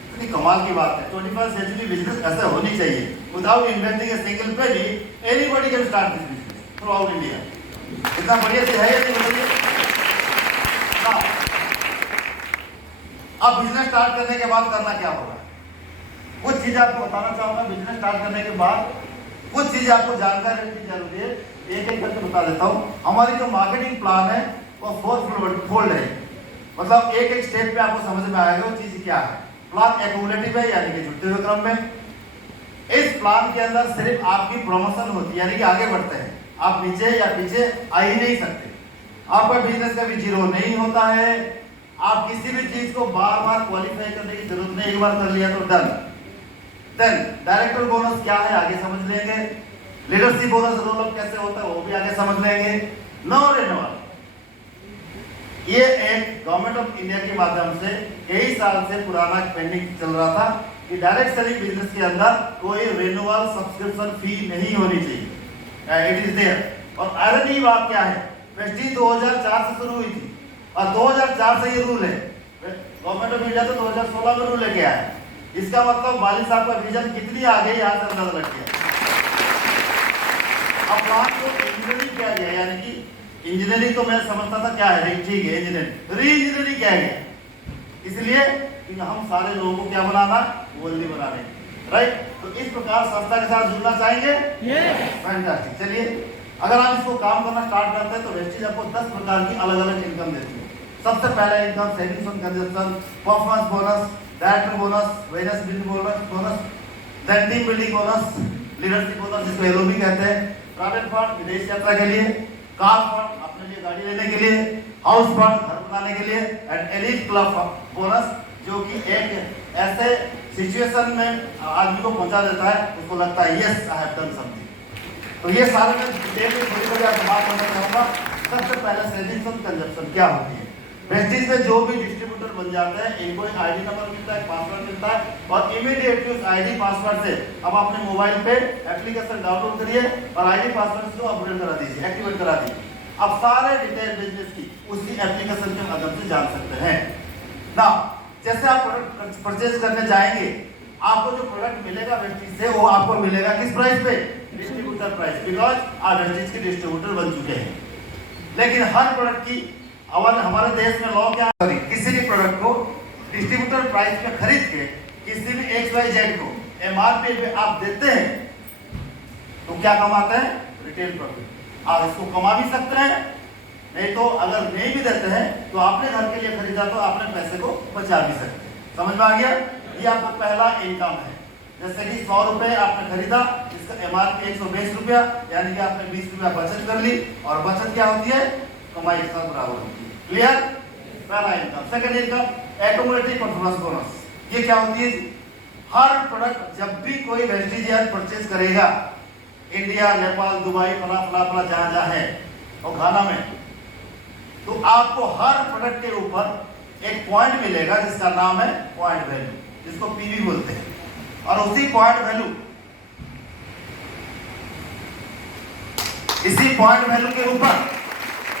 इतनी कमाल की बात है। 21st सेंचुरी बिजनेस ऐसे होनी चाहिए। Without investing a single penny, anybody can start this business through out India. इतना बढ़िया से है ये, बताइए। अब बिजनेस स्टार्ट करने के बाद करना क्या होगा? कुछ चीजें आपको बताना चाहूंगा। बिजनेस स्टार्ट करने के बाद कुछ चीजें आपको जानकारी की जरूरी है, एक एक करके बता देता हूँ। हमारी जो मार्केटिंग प्लान है वो 4 फोल्ड है। मतलब एक एक स्टेप पे आपको समझ में आएगा वो चीज क्या है। प्लान एक्यूमुलेटिव है, यानी कि जुड़ते हुए क्रम में। इस प्लान के अंदर सिर्फ आपकी प्रमोशन होती है, यानी कि आगे बढ़ते हैं। आप नीचे या पीछे आ ही नहीं सकते। आपका बिजनेस कभी जीरो नहीं होता है। आप किसी भी चीज को बार बार क्वालिफाई करने की जरूरत नहीं, एक बार कर लिया तो डन। देन डायरेक्टर बोनस क्या है आगे समझ लेंगे। लीडरशिप बोनस रोल अप कैसे होता है वो भी आगे समझ लेंगे। नो रिन्यूअल, ये एक गवर्नमेंट ऑफ इंडिया के माध्यम से कई साल से पुराना पेंडिंग चल रहा था कि डायरेक्ट सेलिंग बिजनेस के अंदर कोई रिन्यूअल सब्सक्रिप्शन फी नहीं होनी चाहिए। It is there. और आयरनी बात क्या है, प्रेस्टीज 2004 से शुरू हुई थी और 2004 से ये रूल है। गवर्नमेंट ऑफ इंडिया तो 2016 में रूल लेके आया। इसका मतलब वाली साहब का विजन कितनी आगे यहाँ से अंदाजा लग गया। अब प्लान को इंजीनियरिंग किया गया, यानी कि इंजीनियरिंग तो मैं समझता था क्या है, ठीक है इंजीनियरिंग, री इंजीनियरिंग किया गया। इसलिए कि हम सारे लोगों को क्या बनाना, वर्दी बनाने, राइट। तो इस प्रकार संस्था के साथ जुड़ना चाहेंगे, फैंटास्टिक। चलिए, अगर आप इसको काम करना स्टार्ट करते हैं तो वेस्टीज आपको 10 प्रकार की अलग अलग इनकम देती है। सबसे पहला income savings on consumption, performance bonus, director bonus, various building bonus, then team building bonus, leadership bonus जिसको एलओबी कहते हैं, प्राइवेट फंड विदेश यात्रा के लिए, कार फंड अपने लिए गाड़ी लेने के लिए, हाउस फंड घर बनाने के लिए, एंड एलीट क्लब बोनस जो कि एक ऐसे सिचुएशन में आदमी को पहुंचा देता है, उसको लगता है yes I have done something. तो ये सारे में डिटेल में थोड़ी थोड़ी आपको बात करना चाहूंगा। सबसे पहले सेविंग्स ऑन कंजप्शन क्या होती है। वेस्टीज में जो भी डिस्ट्रीब्यूटर बन जाते हैं, इनको एक आईडी नंबर मिलता है, पासवर्ड मिलता है, और इमीडिएटली उस आईडी पासवर्ड से अब अपने मोबाइल पे एप्लीकेशन डाउनलोड करिए और आईडी पासवर्ड को अपडेट करा दीजिए, एक्टिवेट करा दीजिए। अब सारे डिटेल बिजनेस की उसी एप्लीकेशन के माध्यम से जान सकते हैं ना। जैसे आप प्रोडक्ट परचेज करने जाएंगे, आपको जो प्रोडक्ट मिलेगा वेस्टीज से, वो आपको मिलेगा किस प्राइस पे, डिस्ट्रीब्यूटर प्राइस, बिकॉज आप वेस्टीज के डिस्ट्रीब्यूटर बन चुके हैं। लेकिन हर प्रोडक्ट की हमारे देश में लॉ क्या है, किसी भी प्रोडक्ट को डिस्ट्रीब्यूटर प्राइस पे खरीद के किसी भी XYZ को MRP पे आप देते हैं तो क्या कमाते हैं, रिटेल प्रॉफिट। आप इसको कमा भी सकते हैं, नहीं तो अगर नहीं भी देते हैं तो आपने घर के लिए खरीदा तो अपने पैसे को बचा भी सकते हैं। समझ में आ गया। ये आपका पहला इनकम है। जैसे कि 100 रुपए आपने खरीदा, इसका MRP 120 रुपया, यानी कि आपने 20 रुपया बचत कर ली, और बचत क्या होती है, कमाई के साथ बराबर होती है। क्लियर। पहला income. Second income accumulative performance bonus. ये क्या होती है, हर प्रोडक्ट जब भी कोई वेस्टीज परचेज करेगा, इंडिया, नेपाल, दुबई, फला फला फला जहां जहां है, और घाना में, तो आपको हर प्रोडक्ट के ऊपर एक पॉइंट मिलेगा जिसका नाम है पॉइंट वैल्यू, जिसको पीवी बोलते हैं। और उसी पॉइंट वैल्यू, इसी पॉइंट वैल्यू के ऊपर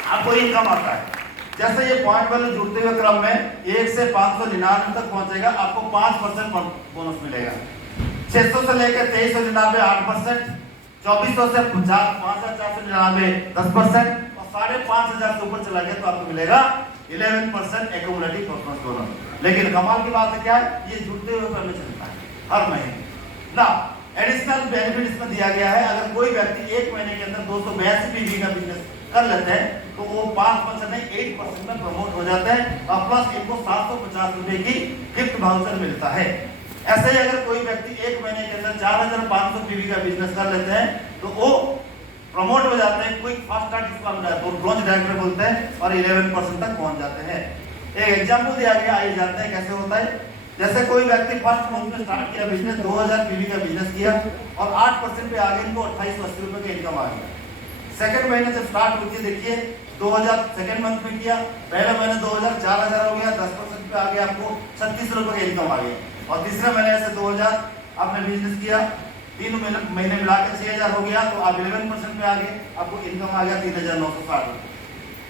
आपको इनकम आता है। जैसे ये पॉइंट वैल्यू जुड़ते हुए क्रम में 1 से 599 तक पहुंचेगा, आपको 5% बोनस मिलेगा। 600 से लेकर 2399 8%, 2400 से 5499 10%, और 5500 से ऊपर चला गया तो आपको मिलेगा 11% एक्यूमुलेटिव परफॉर्मेंस बोनस। लेकिन कमाल की बात है क्या है, ये जुड़ते हुए क्रम में चलता है हर महीने ना। एडिशनल बेनिफिट इसमें दिया गया है, अगर कोई व्यक्ति एक महीने के अंदर 282 पीवी का बिजनेस कर लेते हैं तो वो 5% नहीं 8% में प्रमोट हो जाते हैं, और प्लस इनको 750 रुपए की गिफ्ट वाउचर मिलता है। ऐसे ही अगर कोई व्यक्ति एक महीने के अंदर 4500 पीवी का बिजनेस कर लेते हैं तो वो प्रमोट हो जाते हैं, क्विक फास्ट स्टार्ट जिसको हम ब्रोंज डायरेक्टर बोलते हैं, और 11% तक पहुंच जाते हैं। एक एग्जांपल दिया गया, आइए जानते हैं कैसे होता है। जैसे कोई व्यक्ति फर्स्ट मंथ में स्टार्ट किया बिजनेस, 2000 पीवी का बिजनेस किया, और 8% पे आगे इनको 2880 रुपए का इनकम आ गया। सेकंड महीने जब स्टार्ट होती है, देखिए 2000 सेकंड मंथ में किया, पहले महीने 2000 4000 हो गया, 10% पे आगे आपको 36 रुपए का इनकम आ गया। और तीसरे महीने से 2000 आपने बिजनेस किया, 3 महीने मिलाकर 6000 हो गया, तो आप 11% पे आगे आपको इनकम आ गया 3960 रुपए।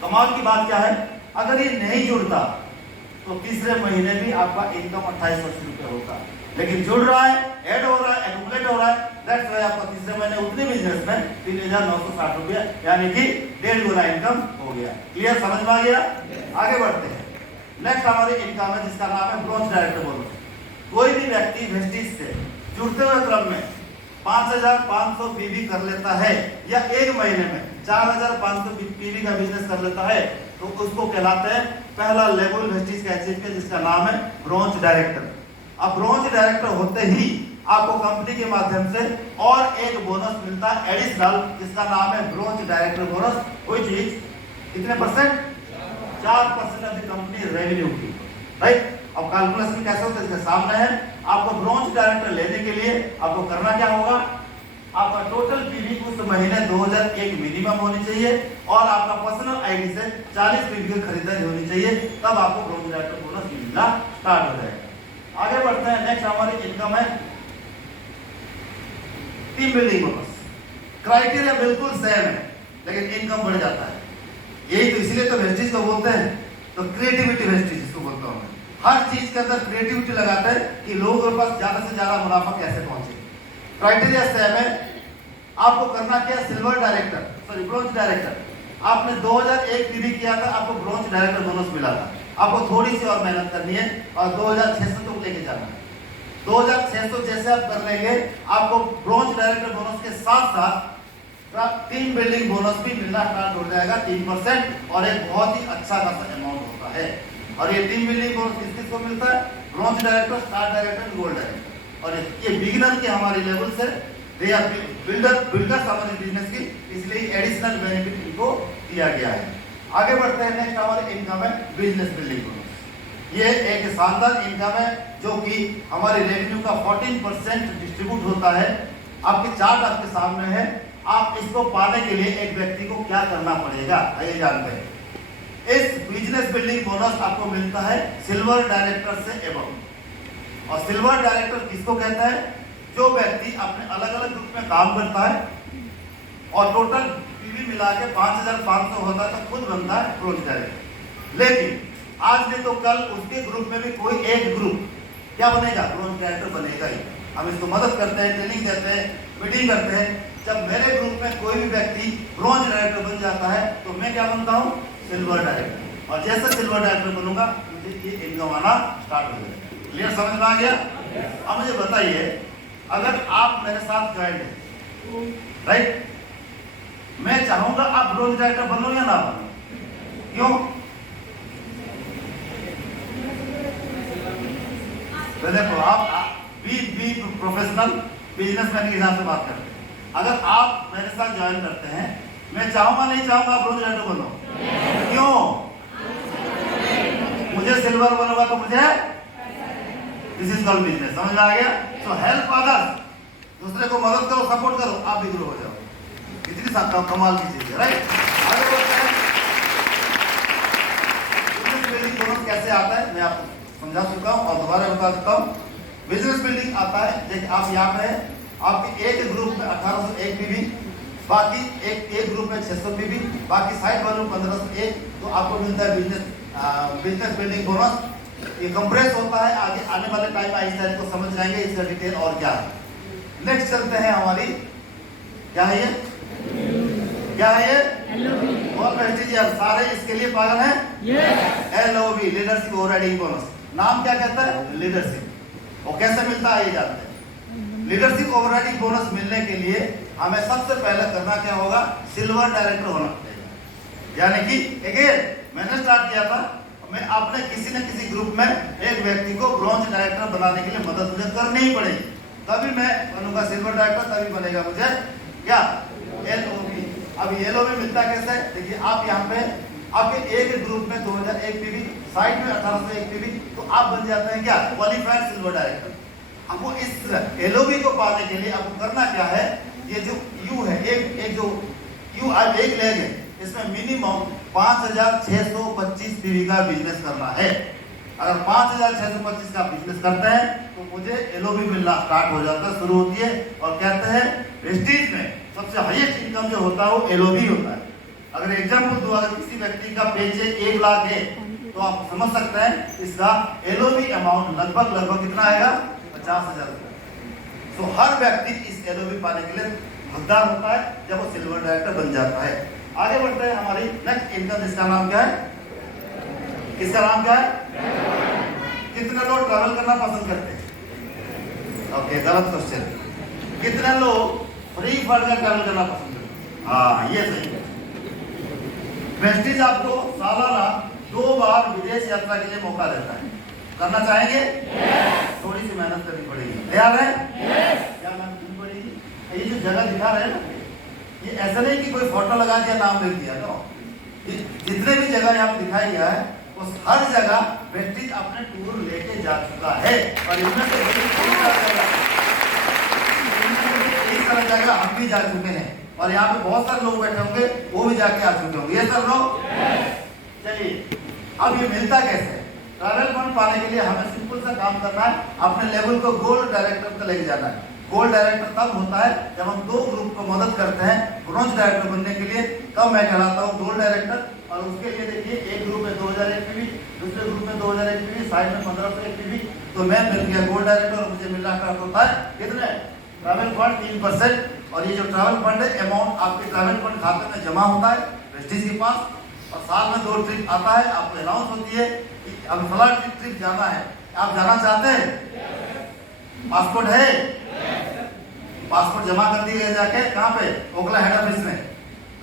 कमाल की बात क्या है, अगर ये नहीं जुड़ता तो तीसरे महीने भी आपका इनकम 2880 रुपए होता, लेकिन जुड़ रहा है, ऐड हो रहा है, एक्यूमुलेट हो रहा है, दैट्स व्हाई आपका तीसरे महीने उतने बिजनेस में 3960 रुपया, यानी कि 1.5 गुना इनकम हो गया। क्लियर, समझ में आ गया। आगे बढ़ते हैं। नेक्स्ट हमारे इनकम है जिसका नाम है ब्रोंज डायरेक्टर बोनस। कोई भी व्यक्ति वेस्टीज से जुड़ते हुए क्रम में 5500 पीवी कर लेता है, या एक महीने में 4500 पीवी का बिजनेस कर लेता है, तो उसको कहलाते हैं पहला लेवल वेस्टीज का अचीव किया, जिसका नाम है ब्रोंज डायरेक्टर। अब ब्रोंज डायरेक्टर होते ही आपको कंपनी के माध्यम से और एक बोनस मिलता है एडिशनल, जिसका नाम है ब्रोंज डायरेक्टर बोनस। कोई चीज कितने percent, 4% of the company revenue की, राइट। अब कैलकुलेशन कैसे होता है, इसके सामने है। आपको ब्रोंज डायरेक्टर लेने के लिए आपको करना क्या होगा, आपका टोटल पीवी उस महीने 2001 मिनिमम होनी चाहिए, और आपका पर्सनल आईडी से 40 पीवी की खरीदारी होनी चाहिए, तब आपको ब्रोंज डायरेक्टर बोनस मिलना स्टार्ट हो जाएगा। आगे बढ़ते हैं। नेक्स्ट हमारी इनकम है टीम बिल्डिंग बोनस। क्राइटेरिया बिल्कुल सेम है, लेकिन इनकम बढ़ जाता है। यही तो इसलिए तो वेस्टीज को बोलते हैं, तो क्रिएटिविटी वेस्टीज इसको बोलता हूं मैं। हर चीज के अंदर क्रिएटिविटी लगाते हैं कि लोगों के पास ज्यादा से ज्यादा मुनाफा कैसे पहुंचे। क्राइटेरिया सेम है। आपको करना क्या, silver director, sorry bronze director. आपने 2001 पीवी किया था, आपको ब्रोंज डायरेक्टर बोनस मिला था। आपको थोड़ी सी और मेहनत करनी है और 2600 तक लेके जाना है। 2600 जैसे आप कर लेंगे, आपको ब्रॉन्ज डायरेक्टर बोनस के साथ साथ टीम बिल्डिंग बोनस भी मिलना स्टार्ट हो जाएगा 3%, और एक बहुत ही अच्छा खासा अमाउंट होता है। और ये टीम बिल्डिंग बोनस किस किस को मिलता है? Bronze director, star director, gold director. और ये बिगिनर के हमारे लेवल से दे आर बिल्डर्स हमारे बिजनेस की, इसलिए एडिशनल बेनिफिट इनको दिया गया है। आगे बढ़ते हैं, नेक्स्ट हमारे इनकम है बिजनेस बिल्डिंग बोनस। ये एक शानदार इनकम है जो कि हमारे रेवेन्यू का 14% डिस्ट्रीब्यूट होता है। आपके चार्ट आपके सामने है। आप इसको पाने के लिए एक व्यक्ति को क्या करना पड़ेगा आइए जानते हैं। इस बिजनेस बिल्डिंग बोनस आपको मिलता है सिल्वर डायरेक्टर से एबव। और सिल्वर डायरेक्टर किसको कहता है? जो व्यक्ति अपने अलग अलग ग्रुप में काम करता है और टोटल पीवी मिला के 5500 होता है तो खुद बनता है ब्रॉन्ज डायरेक्टर। लेकिन आज नहीं तो कल उसके ग्रुप में भी कोई एक ग्रुप क्या बनेगा? ब्रॉन्ज डायरेक्टर बनेगा ही। हम इसको मदद करते हैं, ट्रेनिंग देते हैं, मीटिंग करते हैं। जब मेरे ग्रुप में कोई भी व्यक्ति ब्रॉन्ज डायरेक्टर बन जाता है तो मैं क्या बनता हूँ? Silver director. और जैसे सिल्वर डायरेक्टर बनूंगा मुझे ये इनकम आना स्टार्ट हो जाएगा। क्लियर, समझ में आ गया? अब मुझे बताइए, अगर आप मेरे साथ ज्वाइन है, राइट, मैं चाहूंगा आप ब्रॉन्ज डायरेक्टर बनो या ना बनो? क्यों? तो देखो, आप बी प्रोफेशनल बिजनेसमैन के हिसाब से बात करते हैं। अगर आप मेरे साथ ज्वाइन करते हैं, मैं चाहूंगा नहीं चाहूंगा आप ब्रॉन्ज डायरेक्टर बनो? क्यों? मुझे सिल्वर बनोगा तो मुझे दिस इज कॉल्ड बिजनेस। समझ में आ गया? सो हेल्प अदर्स, दूसरे को मदद करो, सपोर्ट करो, आप भी ग्रो हो जाओ। कितनी कमाल की चीज है, राइट? आगे बढ़ते हैं। बिजनेस बिल्डिंग बोनस कैसे आता है मैं आपको समझा चुका हूं और दोबारा बता देता हूं। बिजनेस बिल्डिंग आता है, देखिए आप यहाँ पे है, आपके एक ग्रुप में 1801 पीवी, बाकी एक ग्रुप में 600 पीवी, बाकी साइड वालों 1501, तो आपको मिलता है बिजनेस बिल्डिंग बोनस। ये कंप्रेस होता है, आगे आने वाले टाइम में आहिस्ता इसको समझ जाएंगे इसका डिटेल और क्या है। नेक्स्ट चलते हैं, हमारी क्या है ये? क्या है ये? और बेस्ट यार, सारे इसके लिए पागल हैं? LOB, leadership overriding bonus. नाम क्या कहता है? लीडरशिप। और कैसे मिलता है ये जानते हैं। लीडरशिप ओवरराइडिंग बोनस मिलने के लिए हमें सबसे पहले करना क्या होगा? सिल्वर डायरेक्टर होना पड़ेगा। यानी कि अगेन मैंने स्टार्ट किया था, मैं अपने किसी न किसी ग्रुप में एक व्यक्ति को ब्रॉन्ज डायरेक्टर बनाने के लिए मदद मुझे करनी ही पड़ेगी, तभी मैं बनूंगा सिल्वर डायरेक्टर, तभी बनेगा मुझे क्या? LOB। अब LOB मिलता कैसे? देखिए आप यहाँ पे आपके एक ग्रुप में 2001 पीवी, साइड में 1801 पीवी, तो आप बन जाते हैं क्या? Qualified silver director. आपको इस LOB को पाने के लिए आपको करना क्या है? ये जो U है, एक जो U आज एक लेग है, इसमें मिनिमम 5625 पीवी का बिजनेस करना है। अगर 5625 का बिजनेस करते हैं तो मुझे LOB मिलना स्टार्ट हो जाता है, शुरू होती है। और कहते हैं प्रेस्टीज में सबसे हाईएस्ट इनकम जो होता है वो LOB होता है। अगर एग्जाम्पल दो, अगर किसी व्यक्ति का पेचेक 1 लाख है तो आप समझ सकते हैं इसका LOB अमाउंट लगभग कितना आएगा? 50,000 रुपये। तो हर व्यक्ति इस LOB पाने के लिए हकदार होता है जब वो सिल्वर डायरेक्टर बन जाता है। आगे बढ़ते हैं, हमारी नेक्स्ट इनकम, जिसका नाम क्या है? किसका नाम क्या है? कितने लोग ट्रैवल करना पसंद करते हैं? ओके, गलत क्वेश्चन। कितने लोग फ्री फंड का ट्रैवल करना पसंद करते हैं? हाँ, ये सही है। प्रेस्टीज आपको सालाना 2 बार विदेश यात्रा के लिए मौका देता है। करना चाहेंगे? थोड़ी सी मेहनत करनी पड़ेगी। तैयार है? क्या मेहनत करनी पड़ेगी? ये जो जगह दिखा रहे हैं ना, ये ऐसा नहीं कि कोई फोटो लगा दिया, नाम लिख दिया। तो जितने भी जगह यहाँ पे दिखाई गया है उस हर जगह प्रेस्टीज अपने टूर लेके जा चुका है। और इनमें से इस तरह जगह हम भी जा चुके हैं और यहाँ पे बहुत सारे लोग बैठे होंगे, वो भी जाके आ चुके होंगे। ये सब लोग चलिए, अब ये मिलता कैसे? ट्रैवल फंड पाने के लिए हमें सिंपल सा काम करना है, अपने लेवल को गोल्ड डायरेक्टर तक लेके जाना है। गोल्ड डायरेक्टर तब होता है जब हम 2 ग्रुप को मदद करते हैं ब्रॉन्ज डायरेक्टर बनने के लिए, तब मैं कहलाता हूँ गोल्ड डायरेक्टर। और उसके लिए देखिए, एक ग्रुप में 2001 पीवी, दूसरे ग्रुप में 2001 पीवी, साइड में 1501 पीवी, तो मैं मिल गया गोल्ड डायरेक्टर। और मुझे मिलना स्टार्ट होता है कितने? Travel fund 3%। और ये जो ट्रैवल फंड है, अमाउंट आपके ट्रैवल फंड खाते में जमा होता है प्रेस्टीज के पास, और साल में 2 ट्रिप आता है। आपको अनाउंस होती है कि अब फला ट्रिप जाना है, आप जाना चाहते हैं? पासपोर्ट है? पासपोर्ट जमा कर दिए जाके कहाँ पे? ओखला हेड ऑफिस में,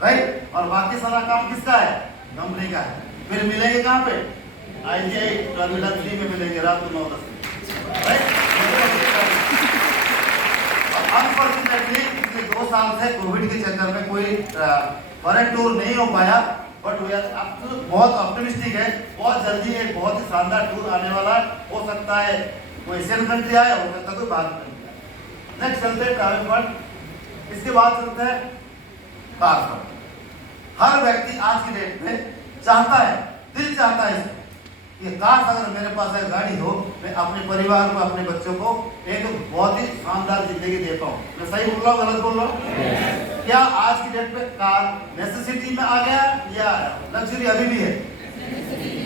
राइट। और बाकी सारा काम किसका है? कंपनी का है। फिर मिलेंगे कहाँ पे? IGI टर्मिनल 3 में मिलेंगे रात को 9-10 बजे, राइट। अनफॉर्चुनेटली पिछले 2 साल से कोविड के चक्कर में कोई फॉरेन टूर नहीं हो पाया, बट वी आर बहुत ऑप्टिमिस्टिक है, बहुत जल्दी एक बहुत ही शानदार टूर आने वाला हो सकता है। कोई एशियन कंट्री आए, हो सकता है कोई बाहर कंट्री आए। नेक्स्ट चलते हैं ट्रैवल फंड। इसके बाद चलते हैं कार फंड। हर व्यक्ति आज की डेट में चाहता है, दिल चाहता है कि काश अगर मेरे पास एक गाड़ी हो, मैं अपने परिवार को, अपने बच्चों को एक बहुत ही शानदार जिंदगी दे पाऊं। मैं सही बोल रहा हूँ, गलत बोल रहा हूँ? क्या आज की डेट में कार नेसेसिटी में आ गया या लग्जरी अभी भी है?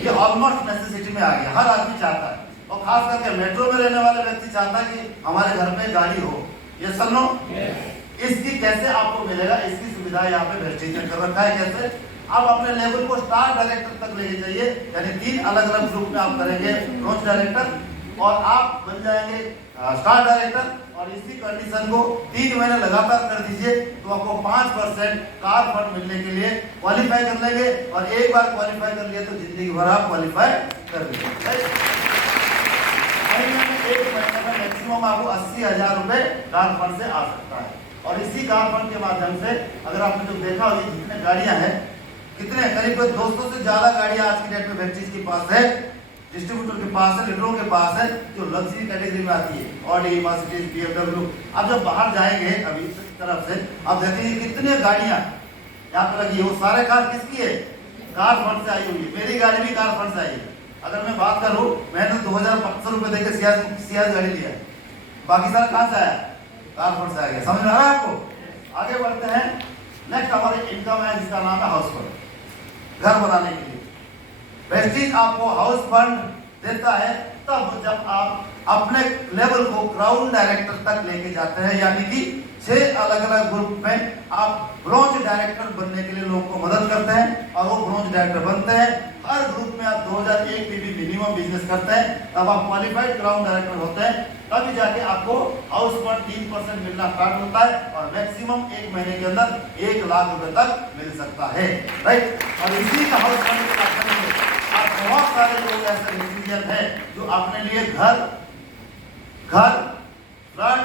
ये ऑलमोस्ट नेसेसिटी में आ गया, हर आदमी चाहता है। और खास करके मेट्रो में रहने वाले व्यक्ति चाहता है कि हमारे घर में गाड़ी हो। ये सुन लो, इसकी कैसे आपको मिलेगा, इसकी सुविधा यहाँ पे वेस्टेज ने कर रखा है। कैसे? आप अपने लेवल को स्टार डायरेक्टर तक लेके जाइए, यानी 3 अलग अलग ग्रुप में आप करेंगे ब्रॉन्ज डायरेक्टर, और आप बन जाएंगे स्टार डायरेक्टर। और इसी कंडीशन को 3 महीने लगातार कर दीजिए तो आपको 5% कार फंड मिलने के लिए क्वालिफाई कर लेंगे। और एक बार क्वालिफाई कर लिया तो जिंदगी भर आप क्वालिफाई कर लेंगे। एक महीने में मैक्सिमम आपको 80,000 रुपए कार फंड से आ सकता है। और इसी कार फंड के माध्यम से अगर आपने जो देखा होगी जितने गाड़ियां हैं, कितने करीब 200 से ज्यादा गाड़ियां आज की डेट में वेस्टेज के पास है, डिस्ट्रीब्यूटर के पास है, लीडरों के पास है, जो लग्जरी कैटेगरी में आती है। Audi, Mercedes, BMW। अब जब बाहर जाएंगे अभी इस तरफ से, अब देखेंगे कितने गाड़ियां यहाँ पे लगी है। वो सारे कार किसकी है? कार फंड से आई हुई है। मेरी गाड़ी भी कार फंड से आई है। अगर मैं बात करूं, मैंने 2,500 रुपए देकर सियाज गाड़ी लिया, बाकी सारा कहां से आया? कार फंड से आ गया। समझ में आ रहा है आपको? आगे बढ़ते हैं। नेक्स्ट हमारे इनकम है जिसका नाम है हाउस फंड। घर बनाने के लिए वेस्टेज आपको हाउस फंड देता है तब जब आप अपने लेवल को क्राउन डायरेक्टर तक लेके जाते हैं, यानी कि 6 अलग अलग ग्रुप में आप ब्रॉन्ज डायरेक्टर बनने के लिए लोगों को मदद करते हैं और वो ब्रॉन्ज डायरेक्टर बनते हैं। हर ग्रुप में आप 2001 भी मिनिमम बिजनेस करते हैं, तब आप क्वालिफाइड क्राउन डायरेक्टर होते हैं, तभी जाके आपको हाउस फंड 3% मिलना स्टार्ट होता है और मैक्सिमम 1 महीने के अंदर 1 लाख रुपए तक मिल सकता है, राइट। और इसी का हाउस फंड के माध्यम से आप बहुत सारे लोग ऐसे डिसीजन है जो अपने लिए घर, फ्लैट,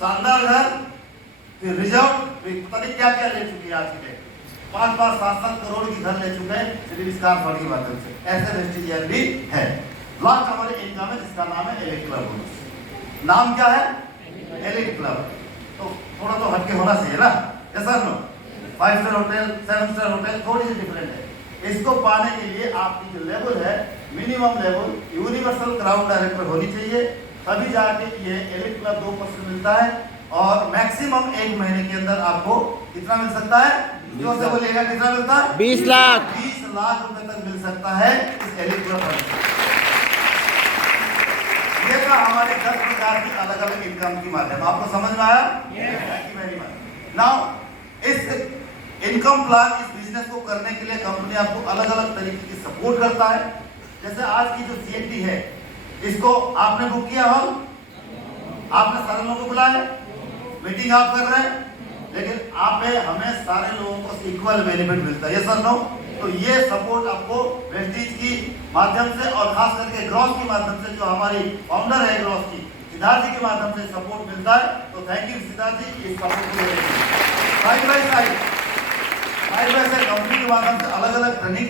शानदार घर, फिर रिजर्व, पता नहीं क्या क्या ले चुकी है आज की डेट। 5-5, 7-7 करोड़ की घर ले चुके हैं सिर्फ इस कार फंड के माध्यम से। ऐसे वेस्टेज भी है। लास्ट हमारे इनकम है जिसका नाम है एलिट क्लब बोनस। नाम क्या है? Elite club. तो थोड़ा तो हटके होना चाहिए ना, जैसा 5 स्टार होटल, 7 स्टार होटल थोड़ी सी डिफरेंट है। इसको पाने के लिए आपकी जो लेवल है, minimum level universal crown director होनी चाहिए, तभी जाके ये एलिट क्लब 2% मिलता है। और मैक्सिमम 1 महीने के अंदर आपको कितना मिल सकता है? जो से बोलिएगा कितना मिलता है? 20 लाख 20 लाख रुपए तक मिल सकता है इस एलिट क्लब फंड। ये था हमारे 10 प्रकार की अलग अलग इनकम की माध्यम। आपको समझ में आया? Thank you very much. Now इस इनकम प्लान, इस बिजनेस को करने के लिए कंपनी आपको अलग अलग तरीके की सपोर्ट करता है। जैसे आज की जो CNT है, इसको आपने बुक किया हॉल, आपने सारे लोगों को बुलाया, मीटिंग आप कर रहे हैं, लेकिन आप पे हमें सारे लोगों को इक्वल बेनिफिट मिलता है। ये सर नो, तो ये सपोर्ट आपको वेस्टेज की माध्यम से और खास करके ग्रॉस की माध्यम से, जो हमारी फाउंडर है ग्रॉस की, सिद्धार्थ जी के माध्यम से सपोर्ट मिलता है। तो थैंक यू सिद्धार्थ जी इस सपोर्ट को देने के लिए। साइड बाय साइड कंपनी के माध्यम से अलग अलग ट्रेनिंग